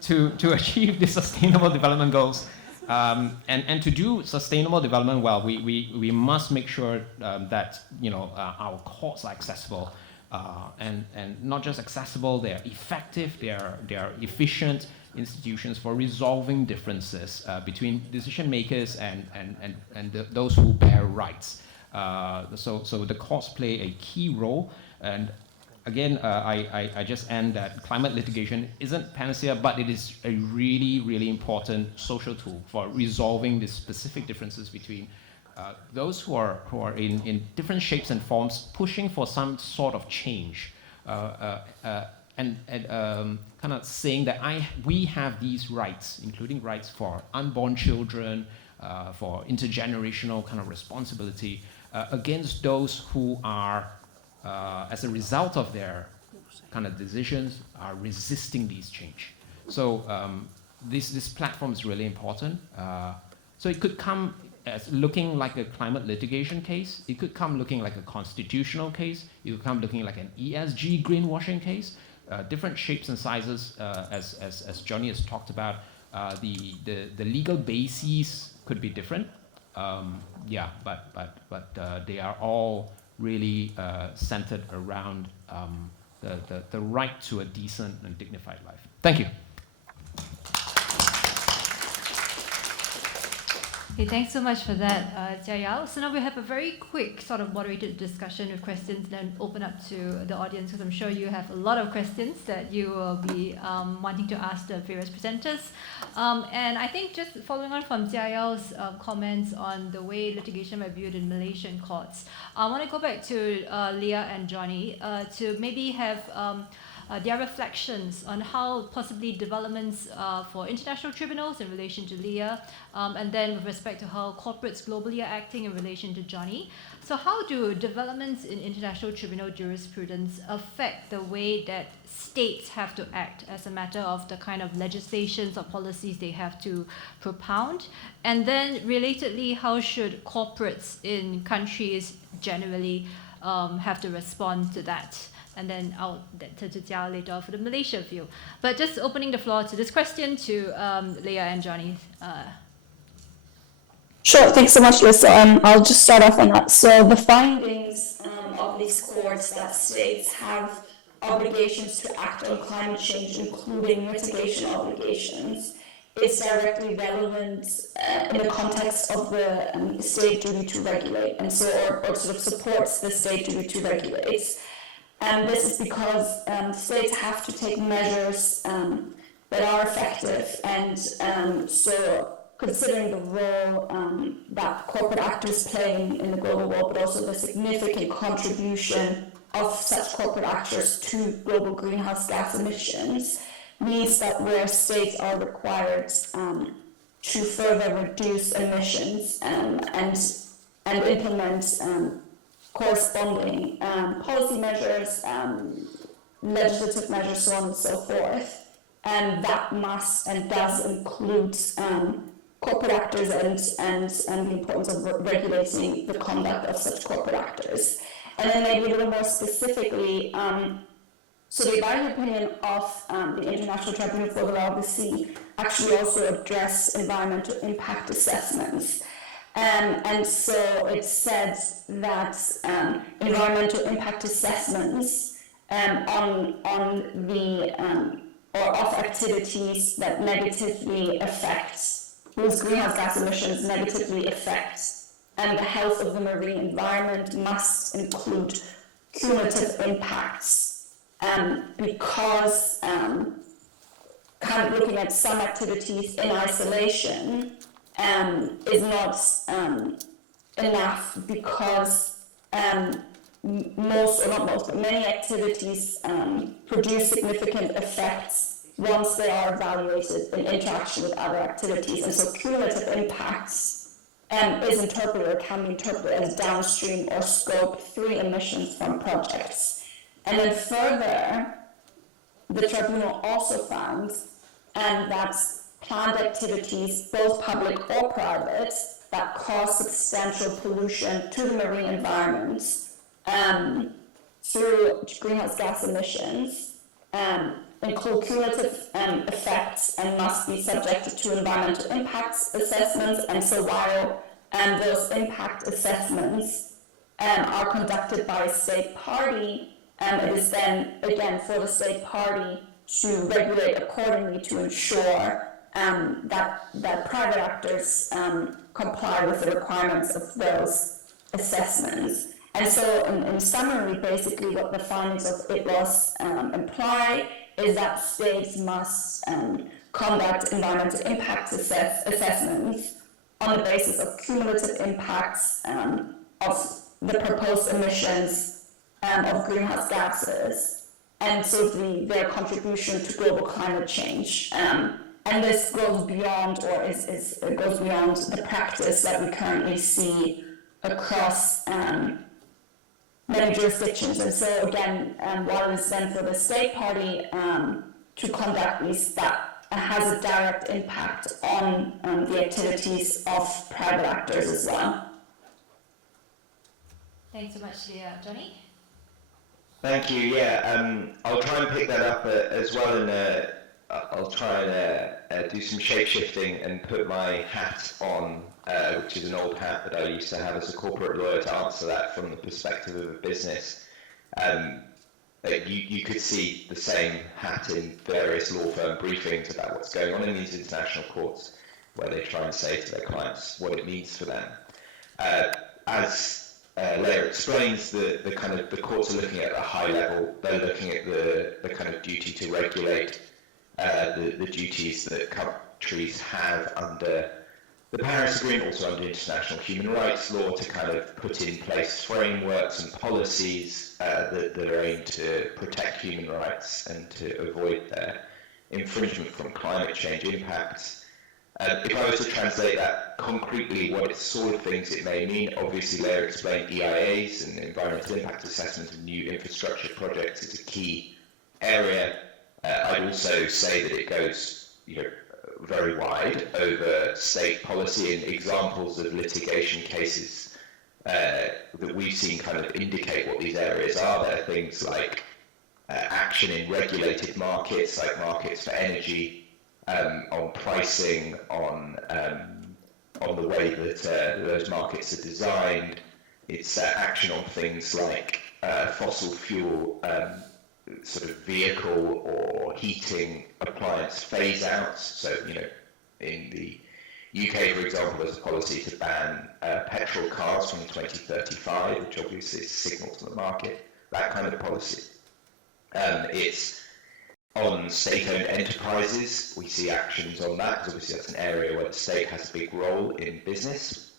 to achieve the sustainable development goals, and to do sustainable development well, we must make sure that, you know, our courts are accessible, and not just accessible, they are effective, they are efficient institutions for resolving differences between decision makers and those who bear rights. So the courts play a key role, and again, I just end that climate litigation isn't panacea, but it is a really, really important social tool for resolving the specific differences between those who are in different shapes and forms, pushing for some sort of change, and kind of saying that we have these rights, including rights for unborn children, for intergenerational kind of responsibility, against those who are, as a result of their kind of decisions, are resisting these change. So this platform is really important. So it could come as looking like a climate litigation case. It could come looking like a constitutional case. It could come looking like an ESG greenwashing case. Different shapes and sizes, as Johnny has talked about. The legal bases could be different. Yeah, but they are all really centered around the right to a decent and dignified life. Thank you. Okay, thanks so much for that, Jia Yao. So now we have a very quick sort of moderated discussion with questions, then open up to the audience, because I'm sure you have a lot of questions that you will be wanting to ask the various presenters. And I think just following on from Jia Yao's comments on the way litigation might be viewed in Malaysian courts, I want to go back to Leah and Johnny to maybe have their reflections on how possibly developments for international tribunals in relation to Leah, and then with respect to how corporates globally are acting in relation to Johnny. So how do developments in international tribunal jurisprudence affect the way that states have to act as a matter of the kind of legislations or policies they have to propound? And then relatedly, how should corporates in countries generally have to respond to that? And then I'll turn to Jia later for the Malaysia view. But just opening the floor to this question to Leah and Johnny. Sure, thanks so much, Liz. So I'll just start off on that. So the findings of these courts that states have obligations to act on climate change, including mitigation obligations, is directly relevant in the context of the state duty to regulate, and so or sort of supports the state duty to regulate. And this is because states have to take measures that are effective, and so considering the role that corporate actors play in the global world, but also the significant contribution of such corporate actors to global greenhouse gas emissions, means that where states are required to further reduce emissions and implement corresponding policy measures, legislative measures, so on and so forth. And that must and does include corporate actors and the importance of regulating the conduct of such corporate actors. And then maybe a little more specifically, so the advisory opinion of the International Tribunal for the Law of the Sea actually also address environmental impact assessments. And so it said that environmental impact assessments on the or of activities that negatively affect, whose greenhouse gas emissions negatively affect the health of the marine environment must include cumulative impacts. Because kind of looking at some activities in isolation is not enough, because most, or not most, but many activities produce significant effects once they are evaluated in interaction with other activities. And so cumulative impacts is interpreted, or can be interpreted as downstream or scope 3 emissions from projects. And then further, the tribunal also found that planned activities, both public or private, that cause substantial pollution to the marine environment through greenhouse gas emissions include cumulative effects and must be subjected to environmental impacts assessments. And so while those impact assessments are conducted by a state party, it is then, again, for the state party to regulate accordingly to ensure that private actors comply with the requirements of those assessments. And so, in summary, basically what the findings of ITLOS imply is that states must conduct environmental impact assessments on the basis of cumulative impacts of the proposed emissions of greenhouse gases, and so their contribution to global climate change. And this goes beyond, or goes beyond the practice that we currently see across many jurisdictions. And so again, while it is then for the state party to conduct these, that has a direct impact on the activities of private actors as well. Thanks so much, Leah. Johnny? Thank you. Yeah, I'll try and pick that up as well, and I'll try and do some shape-shifting and put my hat on, which is an old hat that I used to have as a corporate lawyer, to answer that from the perspective of a business. You could see the same hat in various law firm briefings about what's going on in these international courts, where they try and say to their clients what it means for them. As Leah explains, the courts are looking at a high level. They're looking at the kind of duty to regulate, the duties that countries have under the Paris Agreement, also under international human rights law, to kind of put in place frameworks and policies that are aimed to protect human rights and to avoid their infringement from climate change impacts. If I was to translate that concretely, what sort of things it may mean, obviously Leah explained EIAs and environmental impact assessment of new infrastructure projects is a key area. I'd also say that it goes, very wide over state policy, and examples of litigation cases that we've seen kind of indicate what these areas are. There are things like action in regulated markets, like markets for energy, on pricing, on the way that those markets are designed. It's action on things like fossil fuel sort of vehicle or heating appliance phase outs. So, in the UK, for example, there's a policy to ban petrol cars from 2035, which obviously is a signal to the market, that kind of policy. It's on state-owned enterprises. We see actions on that, because obviously that's an area where the state has a big role in business.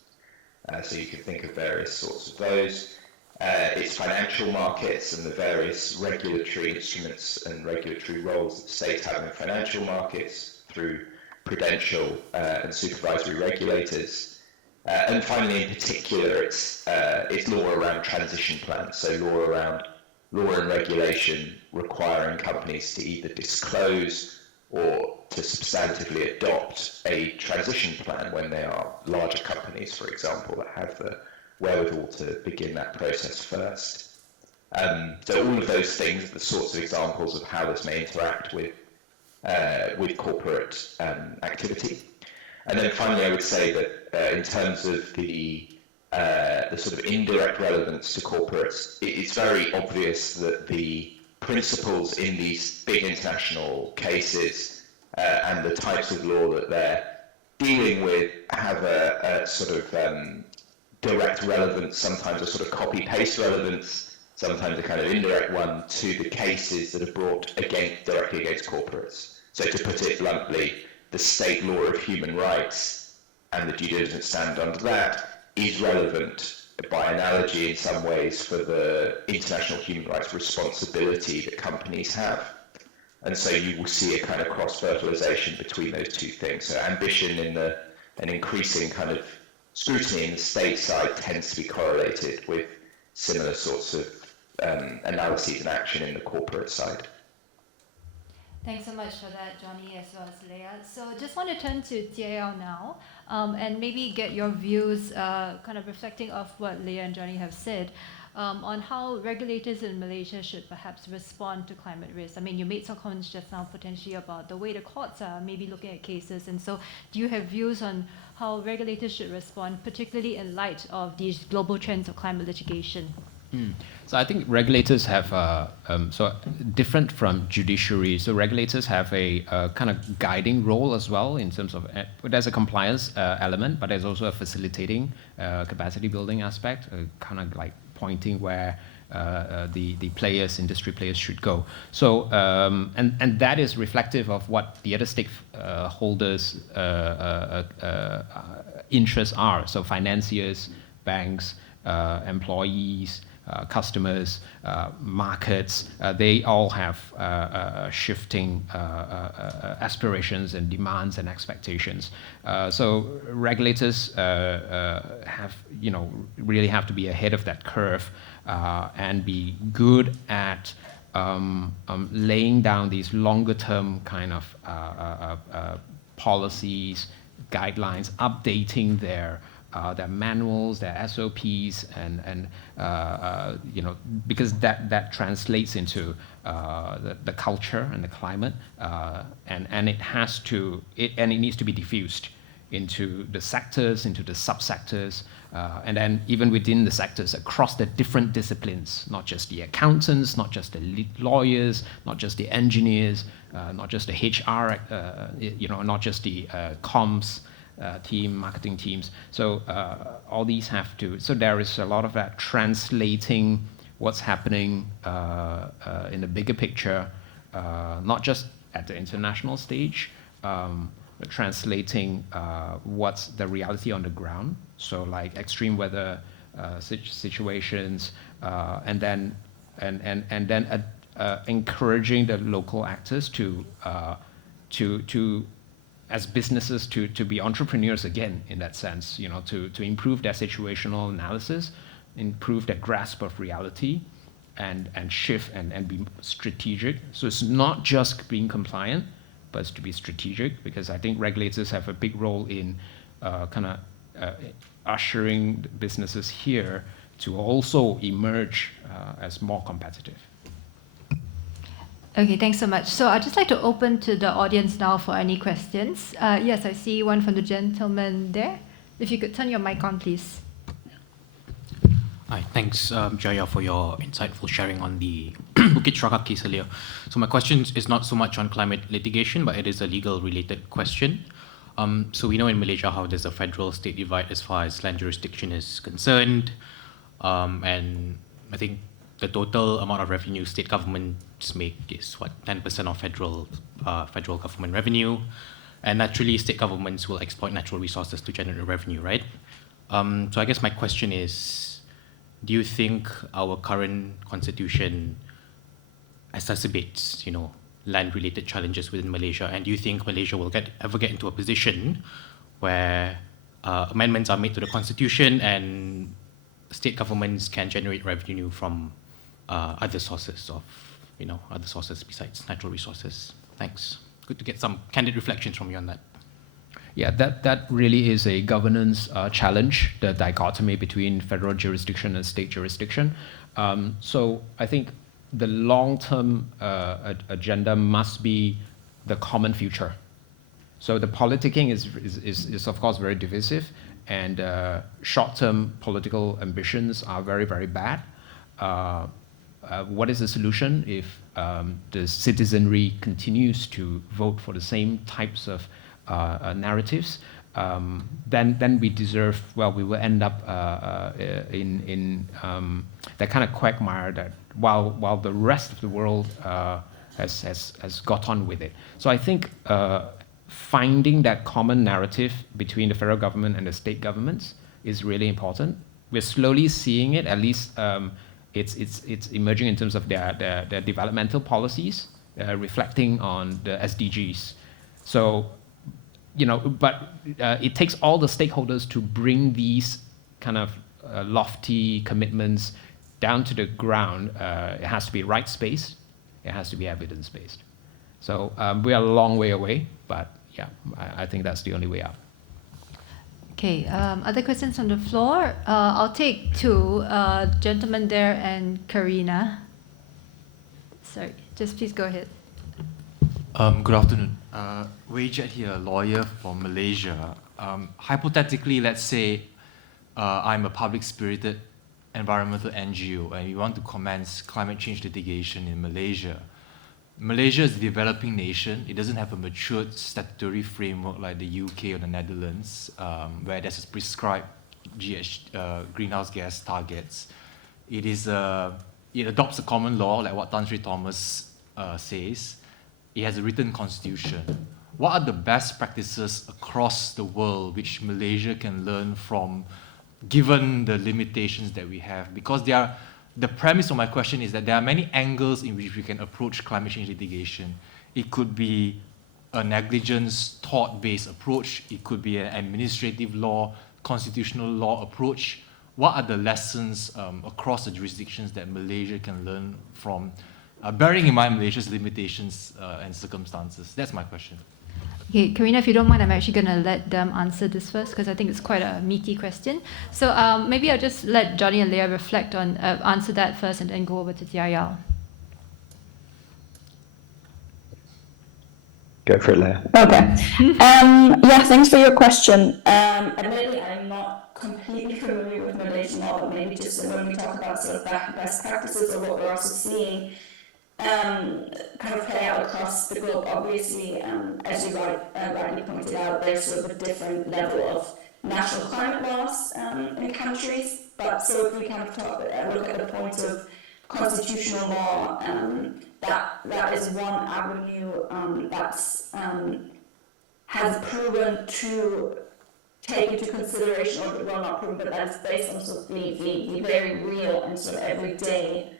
So you can think of various sorts of those. It's financial markets and the various regulatory instruments and regulatory roles that states have in financial markets through prudential and supervisory regulators. And finally, in particular, it's law around transition plans, so law and regulation requiring companies to either disclose or to substantively adopt a transition plan when they are larger companies, for example, that have the wherewithal to begin that process first. So all of those things are the sorts of examples of how this may interact with corporate activity. And then finally, I would say that in terms of the sort of indirect relevance to corporates, it's very obvious that the principles in these big international cases and the types of law that they're dealing with have a sort of direct relevance, sometimes a sort of copy-paste relevance, sometimes a kind of indirect one to the cases that are brought directly against corporates. So to put it bluntly, the state law of human rights and the due diligence standard under that is relevant by analogy in some ways for the international human rights responsibility that companies have. And so you will see a kind of cross-fertilization between those two things. So ambition in an increasing kind of scrutiny in the state side tends to be correlated with similar sorts of analyses and action in the corporate side. Thanks so much for that, Johnny, as well as Leah. So just want to turn to TAL now and maybe get your views, kind of reflecting off what Leah and Johnny have said, on how regulators in Malaysia should perhaps respond to climate risk. I mean, you made some comments just now potentially about the way the courts are maybe looking at cases. And so do you have views on how regulators should respond, particularly in light of these global trends of climate litigation? So I think regulators have, so different from judiciary, so regulators have a kind of guiding role as well in terms of, there's a compliance element, but there's also a facilitating capacity building aspect, kind of like pointing where the players, industry players should go. So, and that is reflective of what the other stakeholders' interests are. So financiers, banks, employees, customers, markets, they all have shifting aspirations and demands and expectations. So regulators have, really have to be ahead of that curve and be good at laying down these longer term kind of policies, guidelines, updating their manuals, their SOPs, and because that translates into the culture and the climate, and it needs to be diffused into the sectors, into the subsectors, and then even within the sectors across the different disciplines, not just the accountants, not just the lawyers, not just the engineers, not just the HR, not just the comms team, marketing teams. So all these have to, so there is a lot of that translating what's happening in the bigger picture, not just at the international stage, but translating what's the reality on the ground. So like extreme weather situations, and then encouraging the local actors to as businesses to be entrepreneurs again in that sense, to improve their situational analysis, improve their grasp of reality, and shift and be strategic. So it's not just being compliant, but it's to be strategic, because I think regulators have a big role in ushering businesses here to also emerge as more competitive. Okay, thanks so much. So I'd just like to open to the audience now for any questions. Yes, I see one from the gentleman there. If you could turn your mic on, please. Hi, thanks, Jaya, for your insightful sharing on the Bukit Sraka case earlier. So my question is not so much on climate litigation, but it is a legal-related question. So we know in Malaysia how there's a federal-state divide as far as land jurisdiction is concerned, and I think the total amount of revenue state governments make is 10% of federal government revenue, and naturally state governments will exploit natural resources to generate revenue, right? So I guess my question is, do you think our current constitution exacerbates, land-related challenges within Malaysia? And do you think Malaysia will ever get into a position where amendments are made to the constitution and state governments can generate revenue from other sources besides natural resources? Thanks. Good to get some candid reflections from you on that. Yeah, that really is a governance challenge, the dichotomy between federal jurisdiction and state jurisdiction. So I think the long-term agenda must be the common future. So the politicking is of course very divisive, and short-term political ambitions are very, very bad. What is the solution if the citizenry continues to vote for the same types of narratives? Then we will end up in that kind of quagmire that while the rest of the world has got on with it. So I think finding that common narrative between the federal government and the state governments is really important. We're slowly seeing it, at least it's emerging in terms of their developmental policies, reflecting on the SDGs. So, but it takes all the stakeholders to bring these kind of lofty commitments down to the ground. It has to be rights-based, it has to be evidence-based. So we are a long way away, but yeah, I think that's the only way out. Okay, other questions on the floor? I'll take two. Gentleman there and Karina. Sorry, just please go ahead. Good afternoon. Wei Jet here, lawyer from Malaysia. Hypothetically, let's say I'm a public-spirited environmental NGO and we want to commence climate change litigation in Malaysia. Malaysia is a developing nation. It doesn't have a matured statutory framework like the UK or the Netherlands, where there's a prescribed greenhouse gas targets. It adopts a common law, like what Tan Sri Thomas says. It has a written constitution. What are the best practices across the world which Malaysia can learn from, given the limitations that we have? Because the premise of my question is that there are many angles in which we can approach climate change litigation. It could be a negligence tort-based approach. It could be an administrative law, constitutional law approach. What are the lessons across the jurisdictions that Malaysia can learn from, bearing in mind Malaysia's limitations and circumstances? That's my question. Okay, Karina, if you don't mind, I'm actually going to let them answer this first because I think it's quite a meaty question. So maybe I'll just let Johnny and Leah reflect on, answer that first and then go over to Tiayal. Go for it, Leah. Okay. Yeah, thanks for your question. Admittedly, I'm not completely familiar with Malaysian law, but maybe just when we talk about sort of best practices or what we're also seeing kind of play out across the globe. Obviously, as you rightly pointed out, there's sort of a different level of national climate laws in countries. But so if we kind of look at the point of constitutional law, that is one avenue that's has proven to take into consideration, or well, not proven, but that is based on sort of the very real and sort of everyday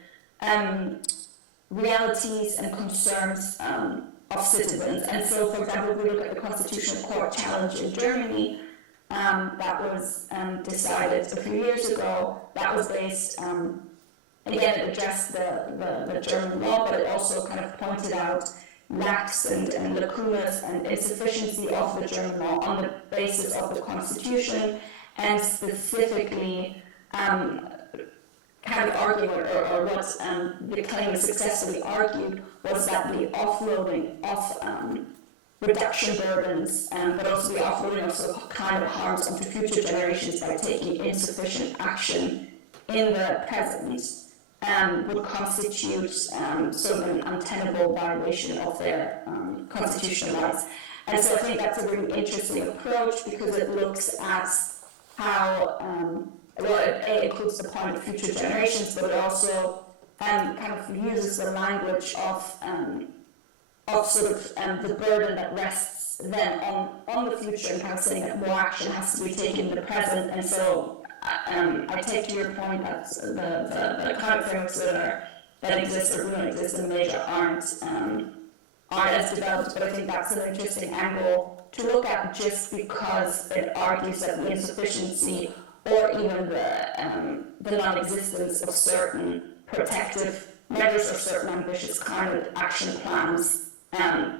realities and concerns of citizens. And so, for example, if we look at the Constitutional Court challenge in Germany, that was decided a few years ago, that was based, again, it addressed the German law, but it also kind of pointed out lacks and lacunas and insufficiency of the German law on the basis of the Constitution, and specifically kind of argued, or what the claim successfully argued, was that the offloading of reduction burdens, but also the offloading of sort of climate harms onto future generations by taking insufficient action in the present would constitute sort of an untenable violation of their constitutional rights. And so I think that's a really interesting approach because it looks at how well, it includes the point of future generations, but it also kind of uses the language of sort of the burden that rests then on the future, and kind of saying that more action has to be taken in the present. And so I take to your point that the climate frameworks that exist or do not exist in Malaysia aren't aren't as developed, but I think that's an interesting angle to look at just because it argues that the insufficiency or even the non-existence of certain protective measures or certain ambitious climate action plans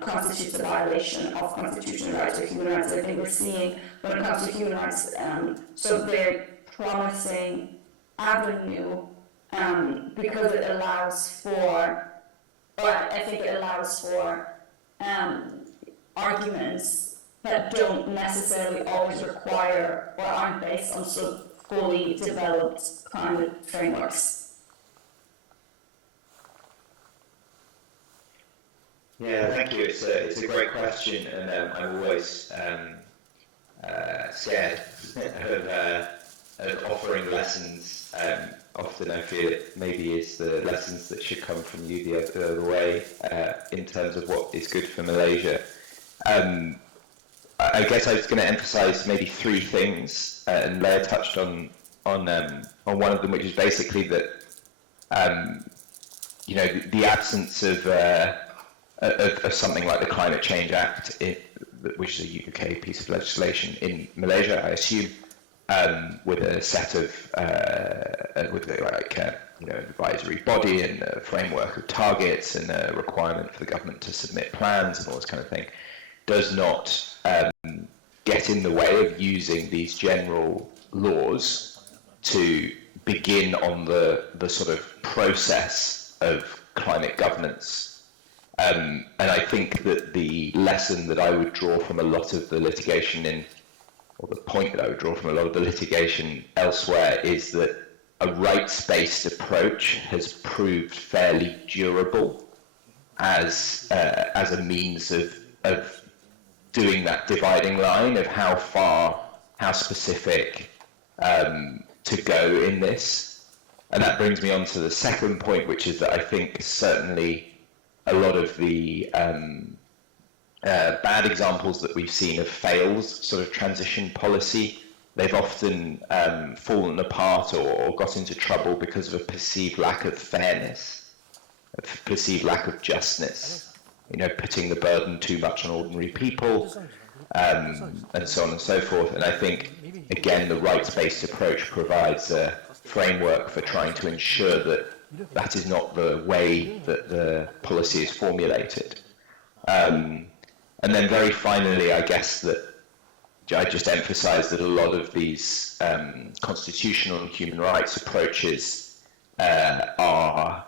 constitutes a violation of constitutional rights or human rights. I think we're seeing, when it comes to human rights, so very promising avenue because it allows for, or I think it allows for arguments that don't necessarily always require or aren't based on so fully developed climate frameworks. Yeah, thank you. It's a great question, and I'm always scared of offering lessons. Often I feel it maybe is the lessons that should come from you the other way in terms of what is good for Malaysia. I guess I was going to emphasise maybe three things, and Leah touched on one of them, which is basically that the absence of something like the Climate Change Act, which is a UK piece of legislation in Malaysia, I assume, with a set of an advisory body and a framework of targets and a requirement for the government to submit plans and all this kind of thing, does not get in the way of using these general laws to begin on the sort of process of climate governance. And I think that the lesson that I would draw from a lot of the litigation or the point that I would draw from a lot of the litigation elsewhere is that a rights-based approach has proved fairly durable as a means of doing that dividing line of how specific to go in this. And that brings me on to the second point, which is that I think certainly a lot of the bad examples that we've seen of failed sort of transition policy, they've often fallen apart or got into trouble because of a perceived lack of fairness, a perceived lack of justness, putting the burden too much on ordinary people, and so on and so forth. And I think, again, the rights-based approach provides a framework for trying to ensure that that is not the way that the policy is formulated. And then very finally, I guess that I just emphasize that a lot of these constitutional and human rights approaches are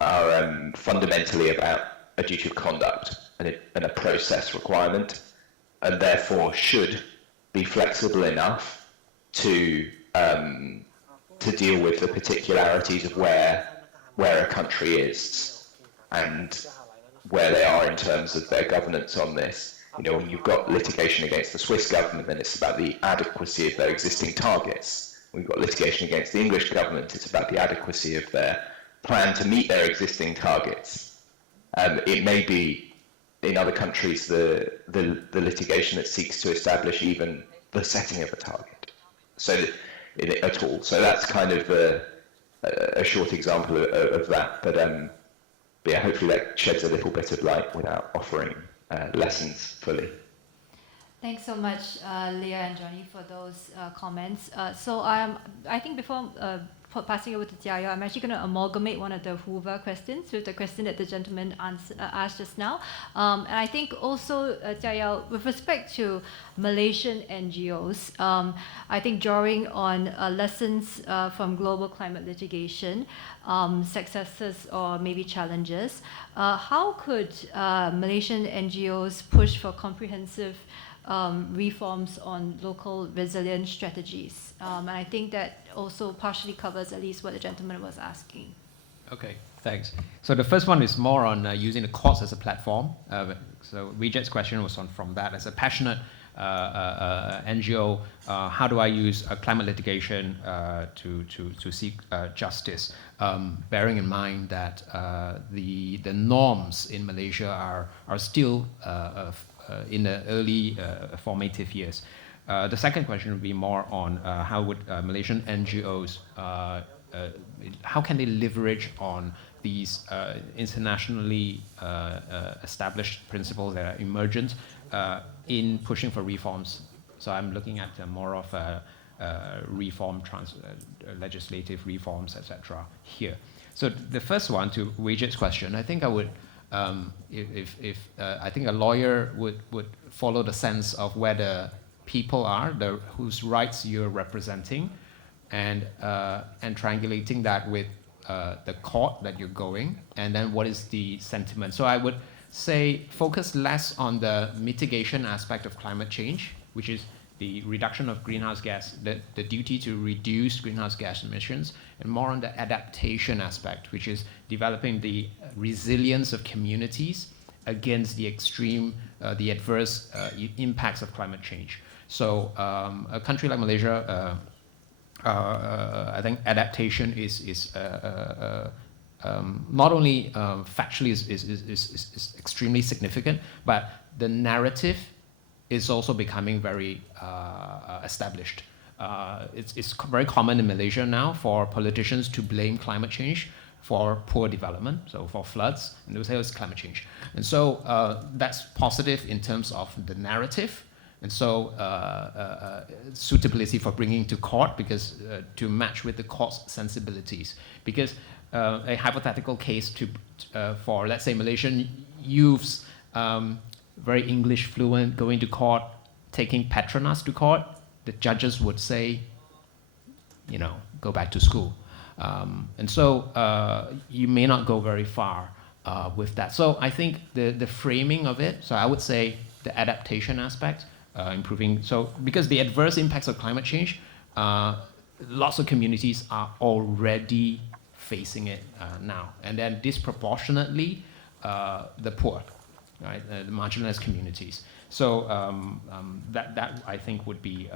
fundamentally about a duty of conduct and a process requirement, and therefore should be flexible enough to deal with the particularities of where a country is and where they are in terms of their governance on this. When you've got litigation against the Swiss government, then it's about the adequacy of their existing targets. When you've got litigation against the English government, it's about the adequacy of their plan to meet their existing targets. It may be in other countries the litigation that seeks to establish even the setting of a target. So that's kind of a short example of that. But yeah, hopefully that sheds a little bit of light without offering lessons fully. Thanks so much, Leah and Johnny, for those comments. So I think before passing over to Tiayo, I'm actually going to amalgamate one of the Hoover questions with the question that the gentleman asked just now. And I think also, Tiayo, with respect to Malaysian NGOs, I think drawing on lessons from global climate litigation, successes or maybe challenges, how could Malaysian NGOs push for comprehensive reforms on local resilience strategies? And I think that also partially covers at least what the gentleman was asking. Okay, thanks. So the first one is more on using the courts as a platform. So Reject's question was from that. As a passionate NGO, how do I use climate litigation to seek justice? Bearing in mind that the norms in Malaysia are still in the early formative years. The second question would be more on how would Malaysian NGOs, how can they leverage on these internationally established principles that are emergent in pushing for reforms. So I'm looking at more of reform, legislative reforms, etc. here. So the first one, to Wei-Jet's question, I think I would, I think a lawyer would follow the sense of where the people are, whose rights you're representing, and triangulating that with the court that you're going, and then what is the sentiment. So I would say focus less on the mitigation aspect of climate change, which is the reduction of greenhouse gas, the duty to reduce greenhouse gas emissions, and more on the adaptation aspect, which is developing the resilience of communities against the extreme, the adverse impacts of climate change. So a country like Malaysia, I think adaptation is not only factually is extremely significant, but the narrative is also becoming very established. It's very common in Malaysia now for politicians to blame climate change for poor development, so for floods, and they will say it's climate change. And so that's positive in terms of the narrative, and so suitability for bringing to court, because to match with the court's sensibilities. Because a hypothetical case for, let's say, Malaysian youths, very English fluent, going to court, taking Petronas to court, the judges would say, you know, go back to school. And so you may not go very far with that. So I think the framing of it, so I would say the adaptation aspect, improving, so because the adverse impacts of climate change, lots of communities are already facing it now. And then disproportionately, the poor, right, the marginalized communities. So that I think would be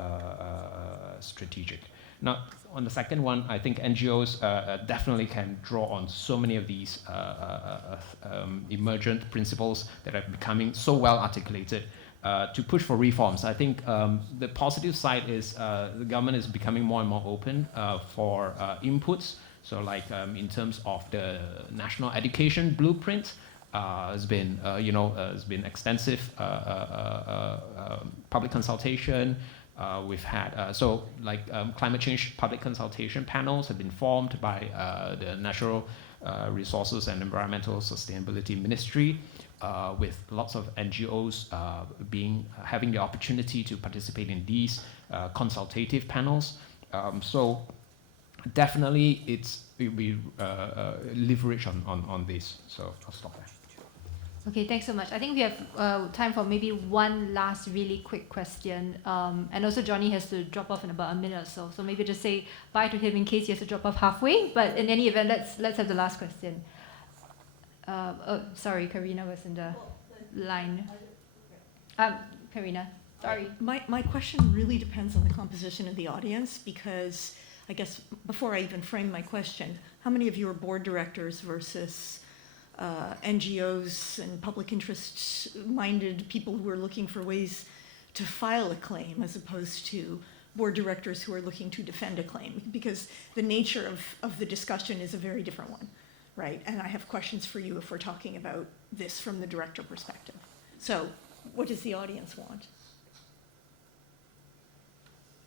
strategic. Now, on the second one, I think NGOs definitely can draw on so many of these emergent principles that are becoming so well articulated to push for reforms. I think the positive side is the government is becoming more and more open for inputs. So like in terms of the national education blueprint, has been, has been extensive public consultation. We've had, climate change public consultation panels have been formed by the Natural Resources and Environmental Sustainability Ministry, with lots of NGOs having the opportunity to participate in these consultative panels. So definitely it'll be leverage on this. So I'll stop there. Okay, thanks so much. I think we have time for maybe one last really quick question. And also Johnny has to drop off in about a minute or so. So maybe just say bye to him in case he has to drop off halfway. But in any event, let's have the last question. Sorry, Karina was in the line. Karina, sorry. My question really depends on the composition of the audience, because I guess before I even frame my question, how many of you are board directors versus NGOs and public interest-minded people who are looking for ways to file a claim, as opposed to board directors who are looking to defend a claim? Because the nature of the discussion is a very different one, right? And I have questions for you if we're talking about this from the director perspective. So what does the audience want?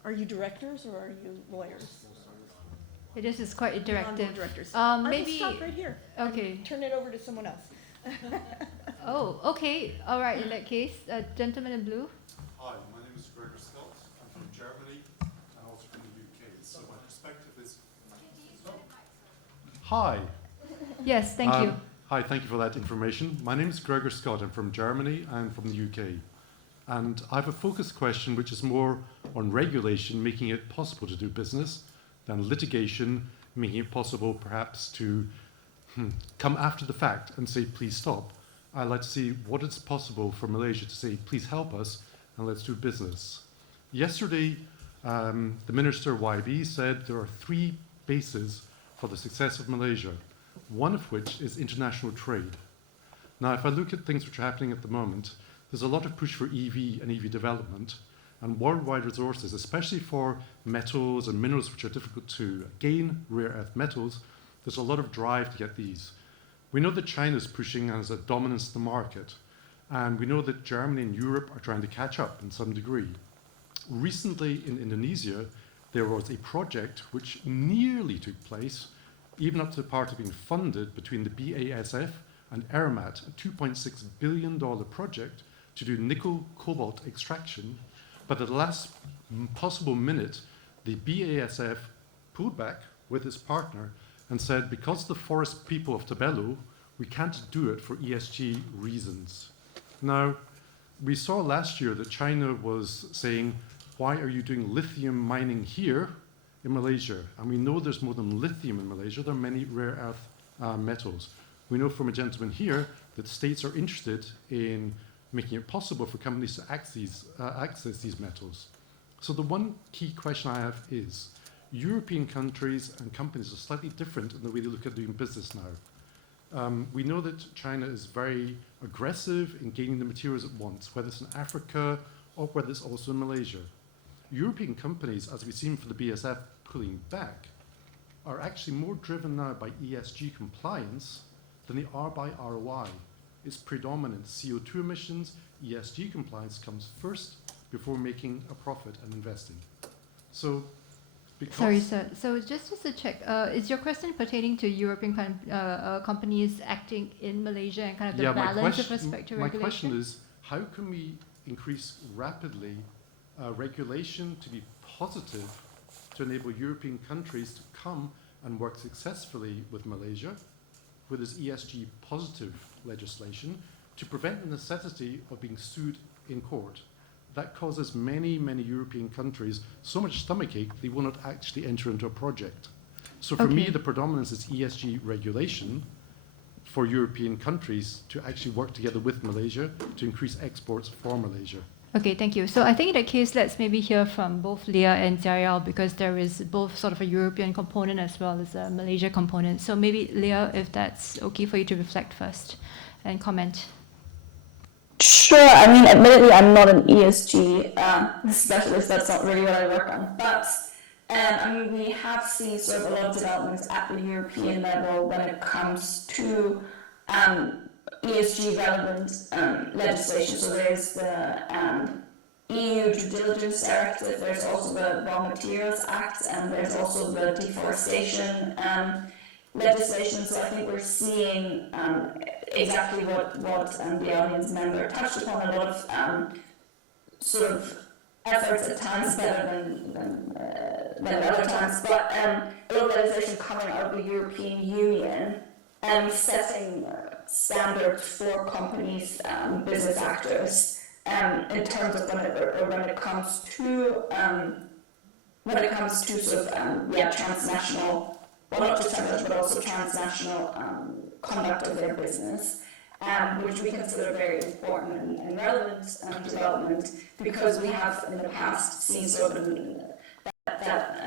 Are you directors or are you lawyers? This is quite interactive. Directors. Maybe I will stop right here. Okay. Turn it over to someone else. Oh, okay. All right. In that case, gentleman in blue. Hi, my name is Gregor Scott. I'm from Germany and also from the UK. So my perspective is. Hi. Yes, thank you. Hi, thank you for that information. My name is Gregor Scott. I'm from Germany and from the UK. And I have a focused question which is more on regulation, making it possible to do business, than litigation, making it possible perhaps to come after the fact and say, please stop. I'd like to see what is possible for Malaysia to say, please help us and let's do business. Yesterday, the Minister YB said there are 3 bases for the success of Malaysia, one of which is international trade. Now, if I look at things which are happening at the moment, there's a lot of push for EV and EV development, and worldwide resources, especially for metals and minerals which are difficult to gain, rare earth metals, there's a lot of drive to get these. We know that China is pushing as a dominance in the market, and we know that Germany and Europe are trying to catch up in some degree. Recently in Indonesia, there was a project which nearly took place, even up to the part of being funded between the BASF and Eramet, a $2.6 billion project to do nickel cobalt extraction. But at the last possible minute, the BASF pulled back with its partner and said, because the forest people of Tabelo, we can't do it for ESG reasons. Now, we saw last year that China was saying, why are you doing lithium mining here in Malaysia? And we know there's more than lithium in Malaysia, there are many rare earth metals. We know from a gentleman here that states are interested in making it possible for companies to access these metals. So the one key question I have is, European countries and companies are slightly different in the way they look at doing business now. We know that China is very aggressive in gaining the materials it wants, whether it's in Africa or whether it's also in Malaysia. European companies, as we've seen for the BASF pulling back, are actually more driven now by ESG compliance than they are by ROI. It's predominant. CO2 emissions, ESG compliance comes first before making a profit and investing. So, sorry, sir. So just to check, is your question pertaining to European companies acting in Malaysia and kind of the balance with respect to regulation? My question is, how can we increase rapidly regulation to be positive to enable European countries to come and work successfully with Malaysia with this ESG positive legislation to prevent the necessity of being sued in court? That causes many, many European countries so much stomachache they will not actually enter into a project. So for me, the predominance is ESG regulation for European countries to actually work together with Malaysia to increase exports for Malaysia. Okay, thank you. So I think in that case, let's maybe hear from both Leah and Zariel, because there is both sort of a European component as well as a Malaysia component. So maybe Leah, if that's okay for you to reflect first and comment. Sure. I mean, admittedly, I'm not an ESG specialist. That's not really what I work on. But I mean, we have seen sort of a lot of developments at the European level when it comes to ESG relevant legislation. So there's the EU Due Diligence Directive, there's also the Raw Materials Act, and there's also the deforestation legislation. So I think we're seeing exactly what the audience member touched upon, a lot of sort of efforts at times better than other times, but a lot of legislation coming out of the European Union setting standards for companies, business actors, in terms of when it comes to sort of transnational, well, not just transnational but also transnational conduct of their business, which we consider very important and relevant development, because we have in the past seen sort of that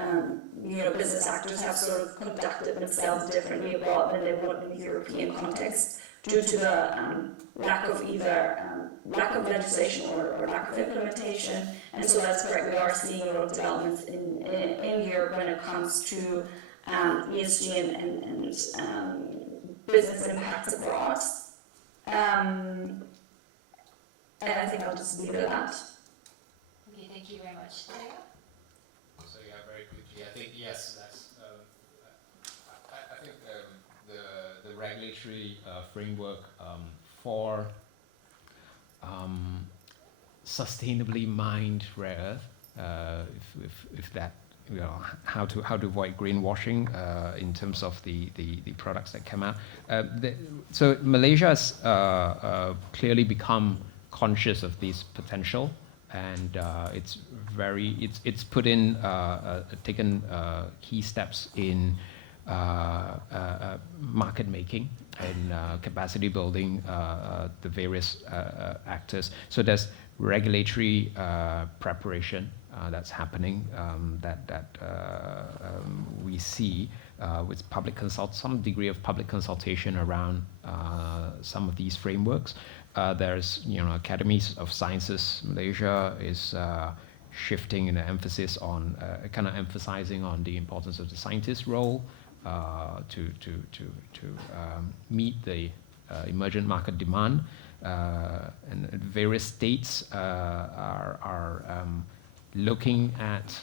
business actors have sort of conducted themselves differently abroad than they would in the European context, due to the lack of legislation or lack of implementation. And so that's correct. We are seeing a lot of developments in Europe when it comes to ESG and business impacts abroad. And I think I'll just leave it at that. Okay, thank you very much. So yeah, very quickly, I think yes, that's. I think the regulatory framework for sustainably mined rare earth, if that, how to avoid greenwashing in terms of the products that come out. So Malaysia has clearly become conscious of this potential, and it's put in taken key steps in market making and capacity building the various actors. So there's regulatory preparation that's happening that we see with some degree of public consultation around some of these frameworks. There's academies of sciences. Malaysia is shifting in the emphasis on kind of emphasizing on the importance of the scientist role meet the emergent market demand. And various states are looking at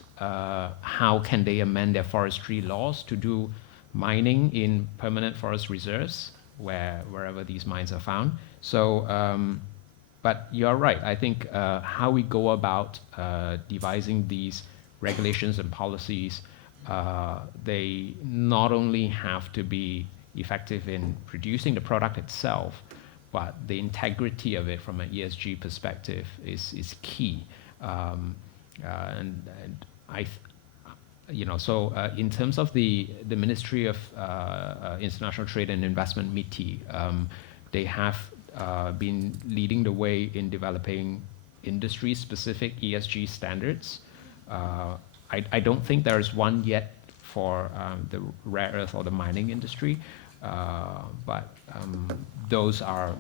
how can they amend their forestry laws to do mining in permanent forest reserves wherever these mines are found. So, but you're right. I think how we go about devising these regulations and policies, they not only have to be effective in producing the product itself, but the integrity of it from an ESG perspective is key. And I, so in terms of the Ministry of International Trade and Investment, MITI, they have been leading the way in developing industry-specific ESG standards. I don't think there is one yet for the rare earth or the mining industry, but those are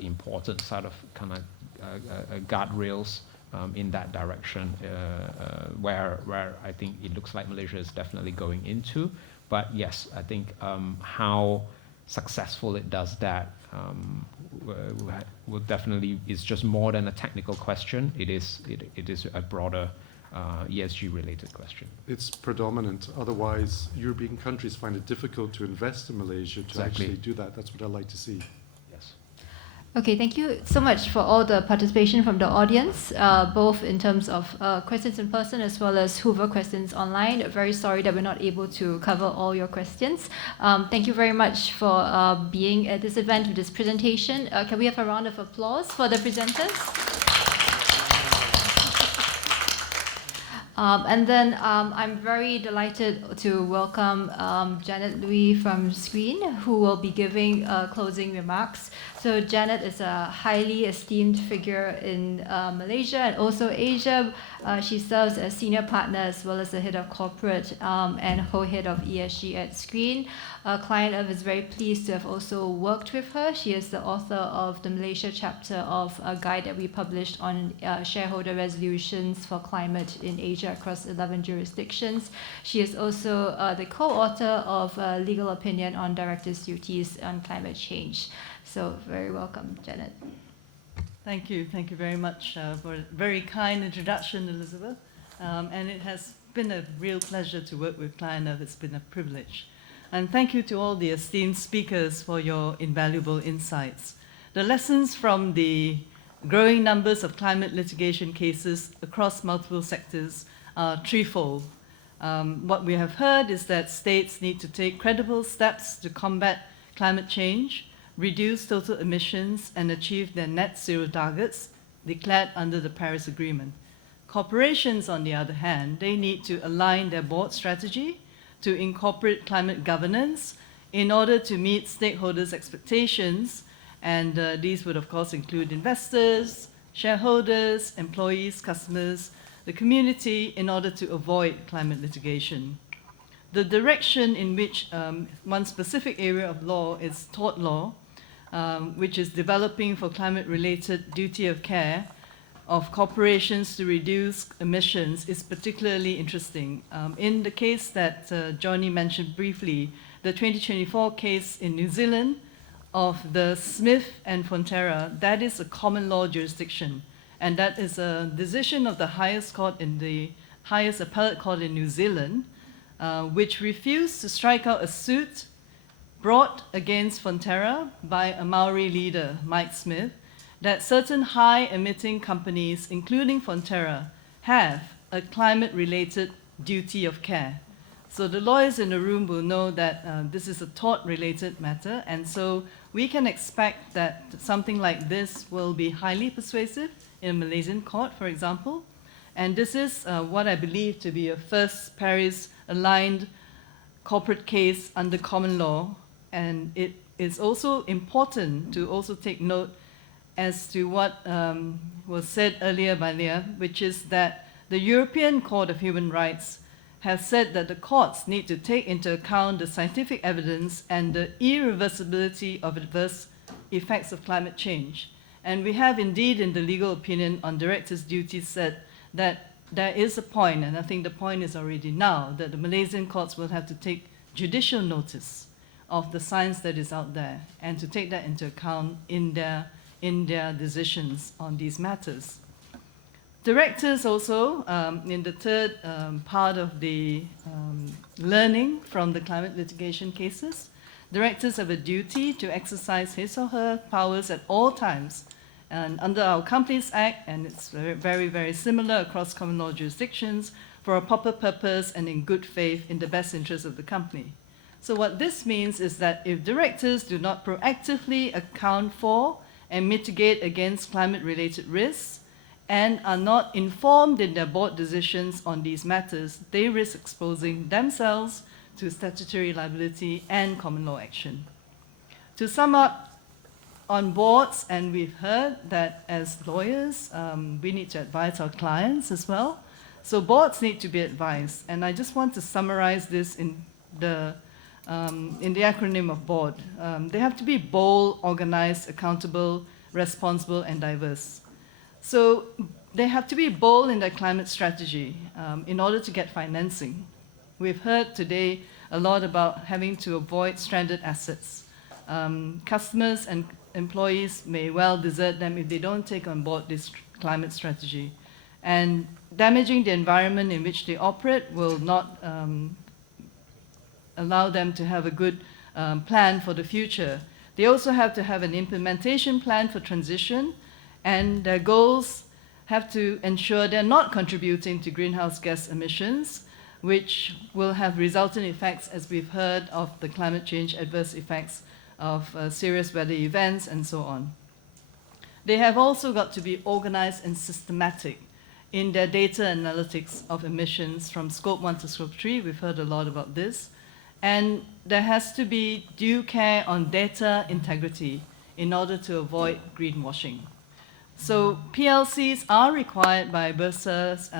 important sort of kind of guardrails in that direction, where I think it looks like Malaysia is definitely going into. But yes, I think how successful it does that will definitely is just more than a technical question. It is a broader ESG related question. It's predominant. Otherwise, European countries find it difficult to invest in Malaysia to actually do that. That's what I like to see. Yes. Okay, thank you so much for all the participation from the audience, both in terms of questions in person as well as Hoover questions online. Very sorry that we're not able to cover all your questions. Thank you very much for being at this event with this presentation. Can we have a round of applause for the presenters? And then I'm very delighted to welcome Janet Lui from Screen, who will be giving closing remarks. So Janet is a highly esteemed figure in Malaysia and also Asia. She serves as senior partner as well as the head of corporate and co-head of ESG at Screen. A client of is very pleased to have also worked with her. She is the author of the Malaysia chapter of a guide that we published on shareholder resolutions for climate in Asia across 11 jurisdictions. She is also the co-author of a legal opinion on directors' duties on climate change. So very welcome, Janet. Thank you very much for a very kind introduction, Elizabeth. And it has been a real pleasure to work with Client Earth. It's been a privilege. And thank you to all the esteemed speakers for your invaluable insights. The lessons from the growing numbers of climate litigation cases across multiple sectors are threefold. What we have heard is that states need to take credible steps to combat climate change, reduce total emissions, and achieve their net zero targets declared under the Paris Agreement. Corporations, on the other hand, they need to align their board strategy to incorporate climate governance in order to meet stakeholders' expectations, and these would of course include investors, shareholders, employees, customers, the community, in order to avoid climate litigation. The direction in which one specific area of law is tort law, which is developing for climate-related duty of care of corporations to reduce emissions, is particularly interesting. In the case that Johnny mentioned briefly, the 2024 case in New Zealand of the Smith and Fonterra, that is a common law jurisdiction, and that is a decision of the highest court in the highest appellate court in New Zealand, which refused to strike out a suit brought against Fonterra by a Maori leader, Mike Smith, that certain high-emitting companies, including Fonterra, have a climate-related duty of care. So the lawyers in the room will know that this is a tort-related matter, and so we can expect that something like this will be highly persuasive in a Malaysian court, for example. And this is what I believe to be a first Paris-aligned corporate case under common law. And it is also important to also take note as to what was said earlier by Leah, which is that the European Court of Human Rights has said that the courts need to take into account the scientific evidence and the irreversibility of adverse effects of climate change. And we have indeed in the legal opinion on directors' duties said that there is a point, and I think the point is already now, that the Malaysian courts will have to take judicial notice of the science that is out there and to take that into account in their decisions on these matters. Directors also, in the third part of the learning from the climate litigation cases, directors have a duty to exercise his or her powers at all times. And under our Companies Act, and it's very, very similar across common law jurisdictions, for a proper purpose and in good faith in the best interest of the company. So what this means is that if directors do not proactively account for and mitigate against climate-related risks and are not informed in their board decisions on these matters, they risk exposing themselves to statutory liability and common law action. To sum up, on boards, and we've heard that as lawyers, we need to advise our clients as well. So boards need to be advised, and I just want to summarize this in the acronym of board. They have to be bold, organized, accountable, responsible, and diverse. So they have to be bold in their climate strategy in order to get financing. We've heard today a lot about having to avoid stranded assets. Customers and employees may well desert them if they don't take on board this climate strategy. And damaging the environment in which they operate will not allow them to have a good plan for the future. They also have to have an implementation plan for transition, and their goals have to ensure they're not contributing to greenhouse gas emissions, which will have resultant effects, as we've heard, of the climate change adverse effects of serious weather events and so on. They have also got to be organized and systematic in their data analytics of emissions from Scope 1 to Scope 3. We've heard a lot about this. And there has to be due care on data integrity in order to avoid greenwashing. So PLCs are required by Bursa's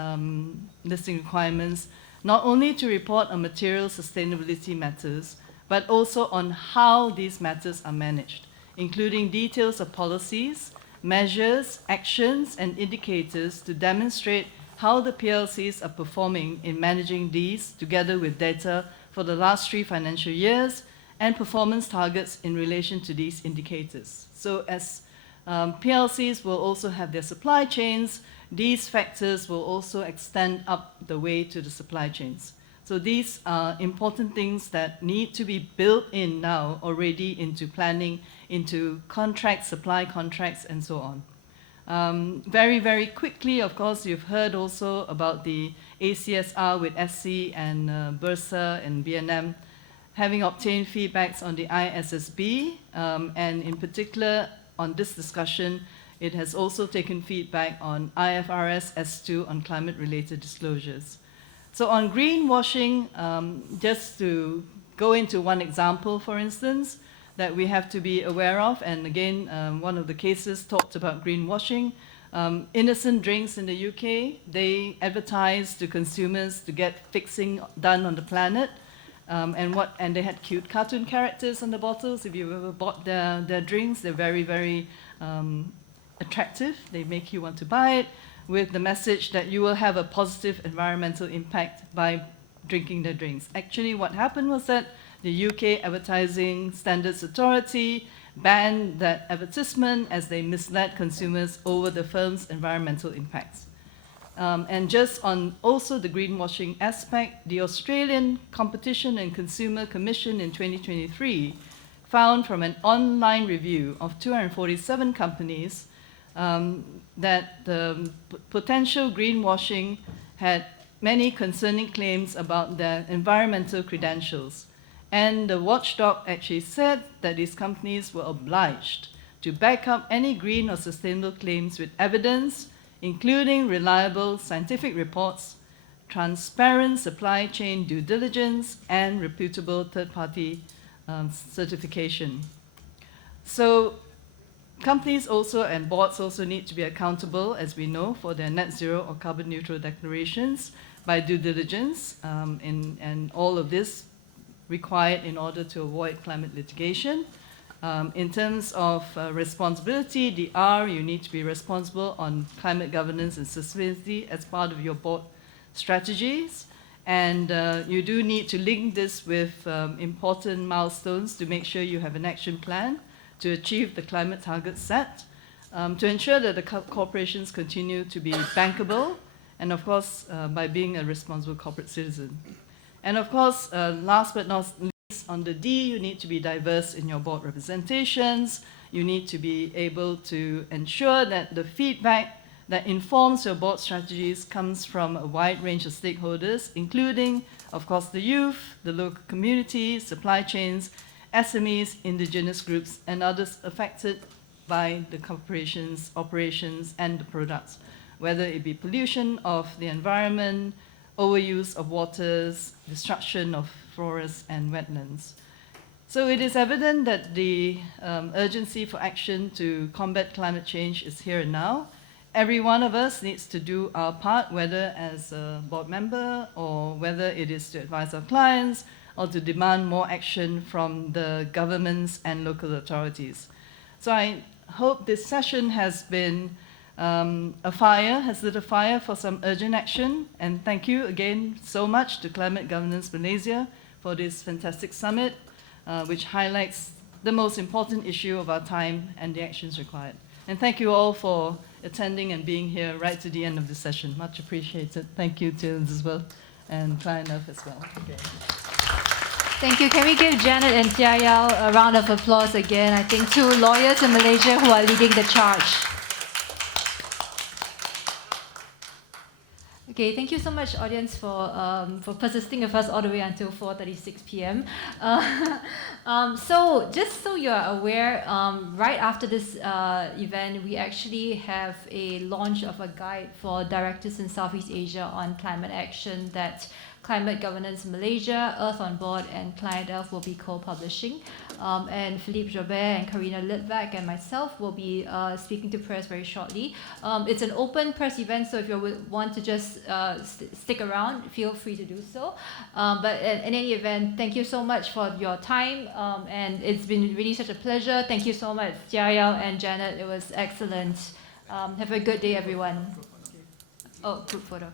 listing requirements not only to report on material sustainability matters, but also on how these matters are managed, including details of policies, measures, actions, and indicators to demonstrate how the PLCs are performing in managing these, together with data for the last 3 financial years and performance targets in relation to these indicators. So as PLCs will also have their supply chains, these factors will also extend up the way to the supply chains. So these are important things that need to be built in now already into planning, into contracts, supply contracts, and so on. Very, very quickly, of course, you've heard also about the ACSR with SC and Bursa and BNM having obtained feedbacks on the ISSB, and in particular on this discussion, it has also taken feedback on IFRS S2 on climate-related disclosures. So on greenwashing, just to go into one example, for instance, that we have to be aware of, and again, one of the cases talked about greenwashing. Innocent Drinks in the UK, they advertised to consumers to get fixing done on the planet, and they had cute cartoon characters on the bottles. If you've ever bought their drinks, they're very, very attractive. They make you want to buy it, with the message that you will have a positive environmental impact by drinking their drinks. Actually, what happened was that the UK Advertising Standards Authority banned that advertisement as they misled consumers over the firm's environmental impacts. And just on also the greenwashing aspect, the Australian Competition and Consumer Commission in 2023 found from an online review of 247 companies that the potential greenwashing had many concerning claims about their environmental credentials. And the watchdog actually said that these companies were obliged to back up any green or sustainable claims with evidence, including reliable scientific reports, transparent supply chain due diligence, and reputable third-party certification. So companies also and boards also need to be accountable, as we know, for their net zero or carbon neutral declarations by due diligence, and all of this required in order to avoid climate litigation. In terms of responsibility, the R, you need to be responsible on climate governance and sustainability as part of your board strategies. And you do need to link this with important milestones to make sure you have an action plan to achieve the climate targets set, to ensure that the corporations continue to be bankable, and of course, by being a responsible corporate citizen. And of course, last but not least, on the D, you need to be diverse in your board representations. You need to be able to ensure that the feedback that informs your board strategies comes from a wide range of stakeholders, including, of course, the youth, the local community, supply chains, SMEs, indigenous groups, and others affected by the corporation's operations and the products, whether it be pollution of the environment, overuse of waters, destruction of forests and wetlands. So it is evident that the urgency for action to combat climate change is here and now. Every one of us needs to do our part, whether as a board member or whether it is to advise our clients or to demand more action from the governments and local authorities. So I hope this session has been has lit a fire for some urgent action. And thank you again so much to Climate Governance Malaysia for this fantastic summit, which highlights the most important issue of our time and the actions required. And thank you all for attending and being here right to the end of the session. Much appreciated. Thank you to Elizabeth and Klein as well. Okay. Thank you. Can we give Janet and Tia Yao a round of applause again? I think 2 lawyers in Malaysia who are leading the charge. Okay, thank you so much, audience, for persisting with us all the way until 4:36 p.m. So just so you're aware, right after this event, we actually have a launch of a guide for directors in Southeast Asia on climate action that Climate Governance Malaysia, Earth on Board, and Client Earth will be co-publishing. And Philippe Jobert and Karina Litvak and myself will be speaking to press very shortly. It's an open press event, so if you want to just stick around, feel free to do so. But in any event, thank you so much for your time, and it's been really such a pleasure. Thank you so much, Jia Yao and Janet. It was excellent. Have a good day, everyone. Oh, group photo.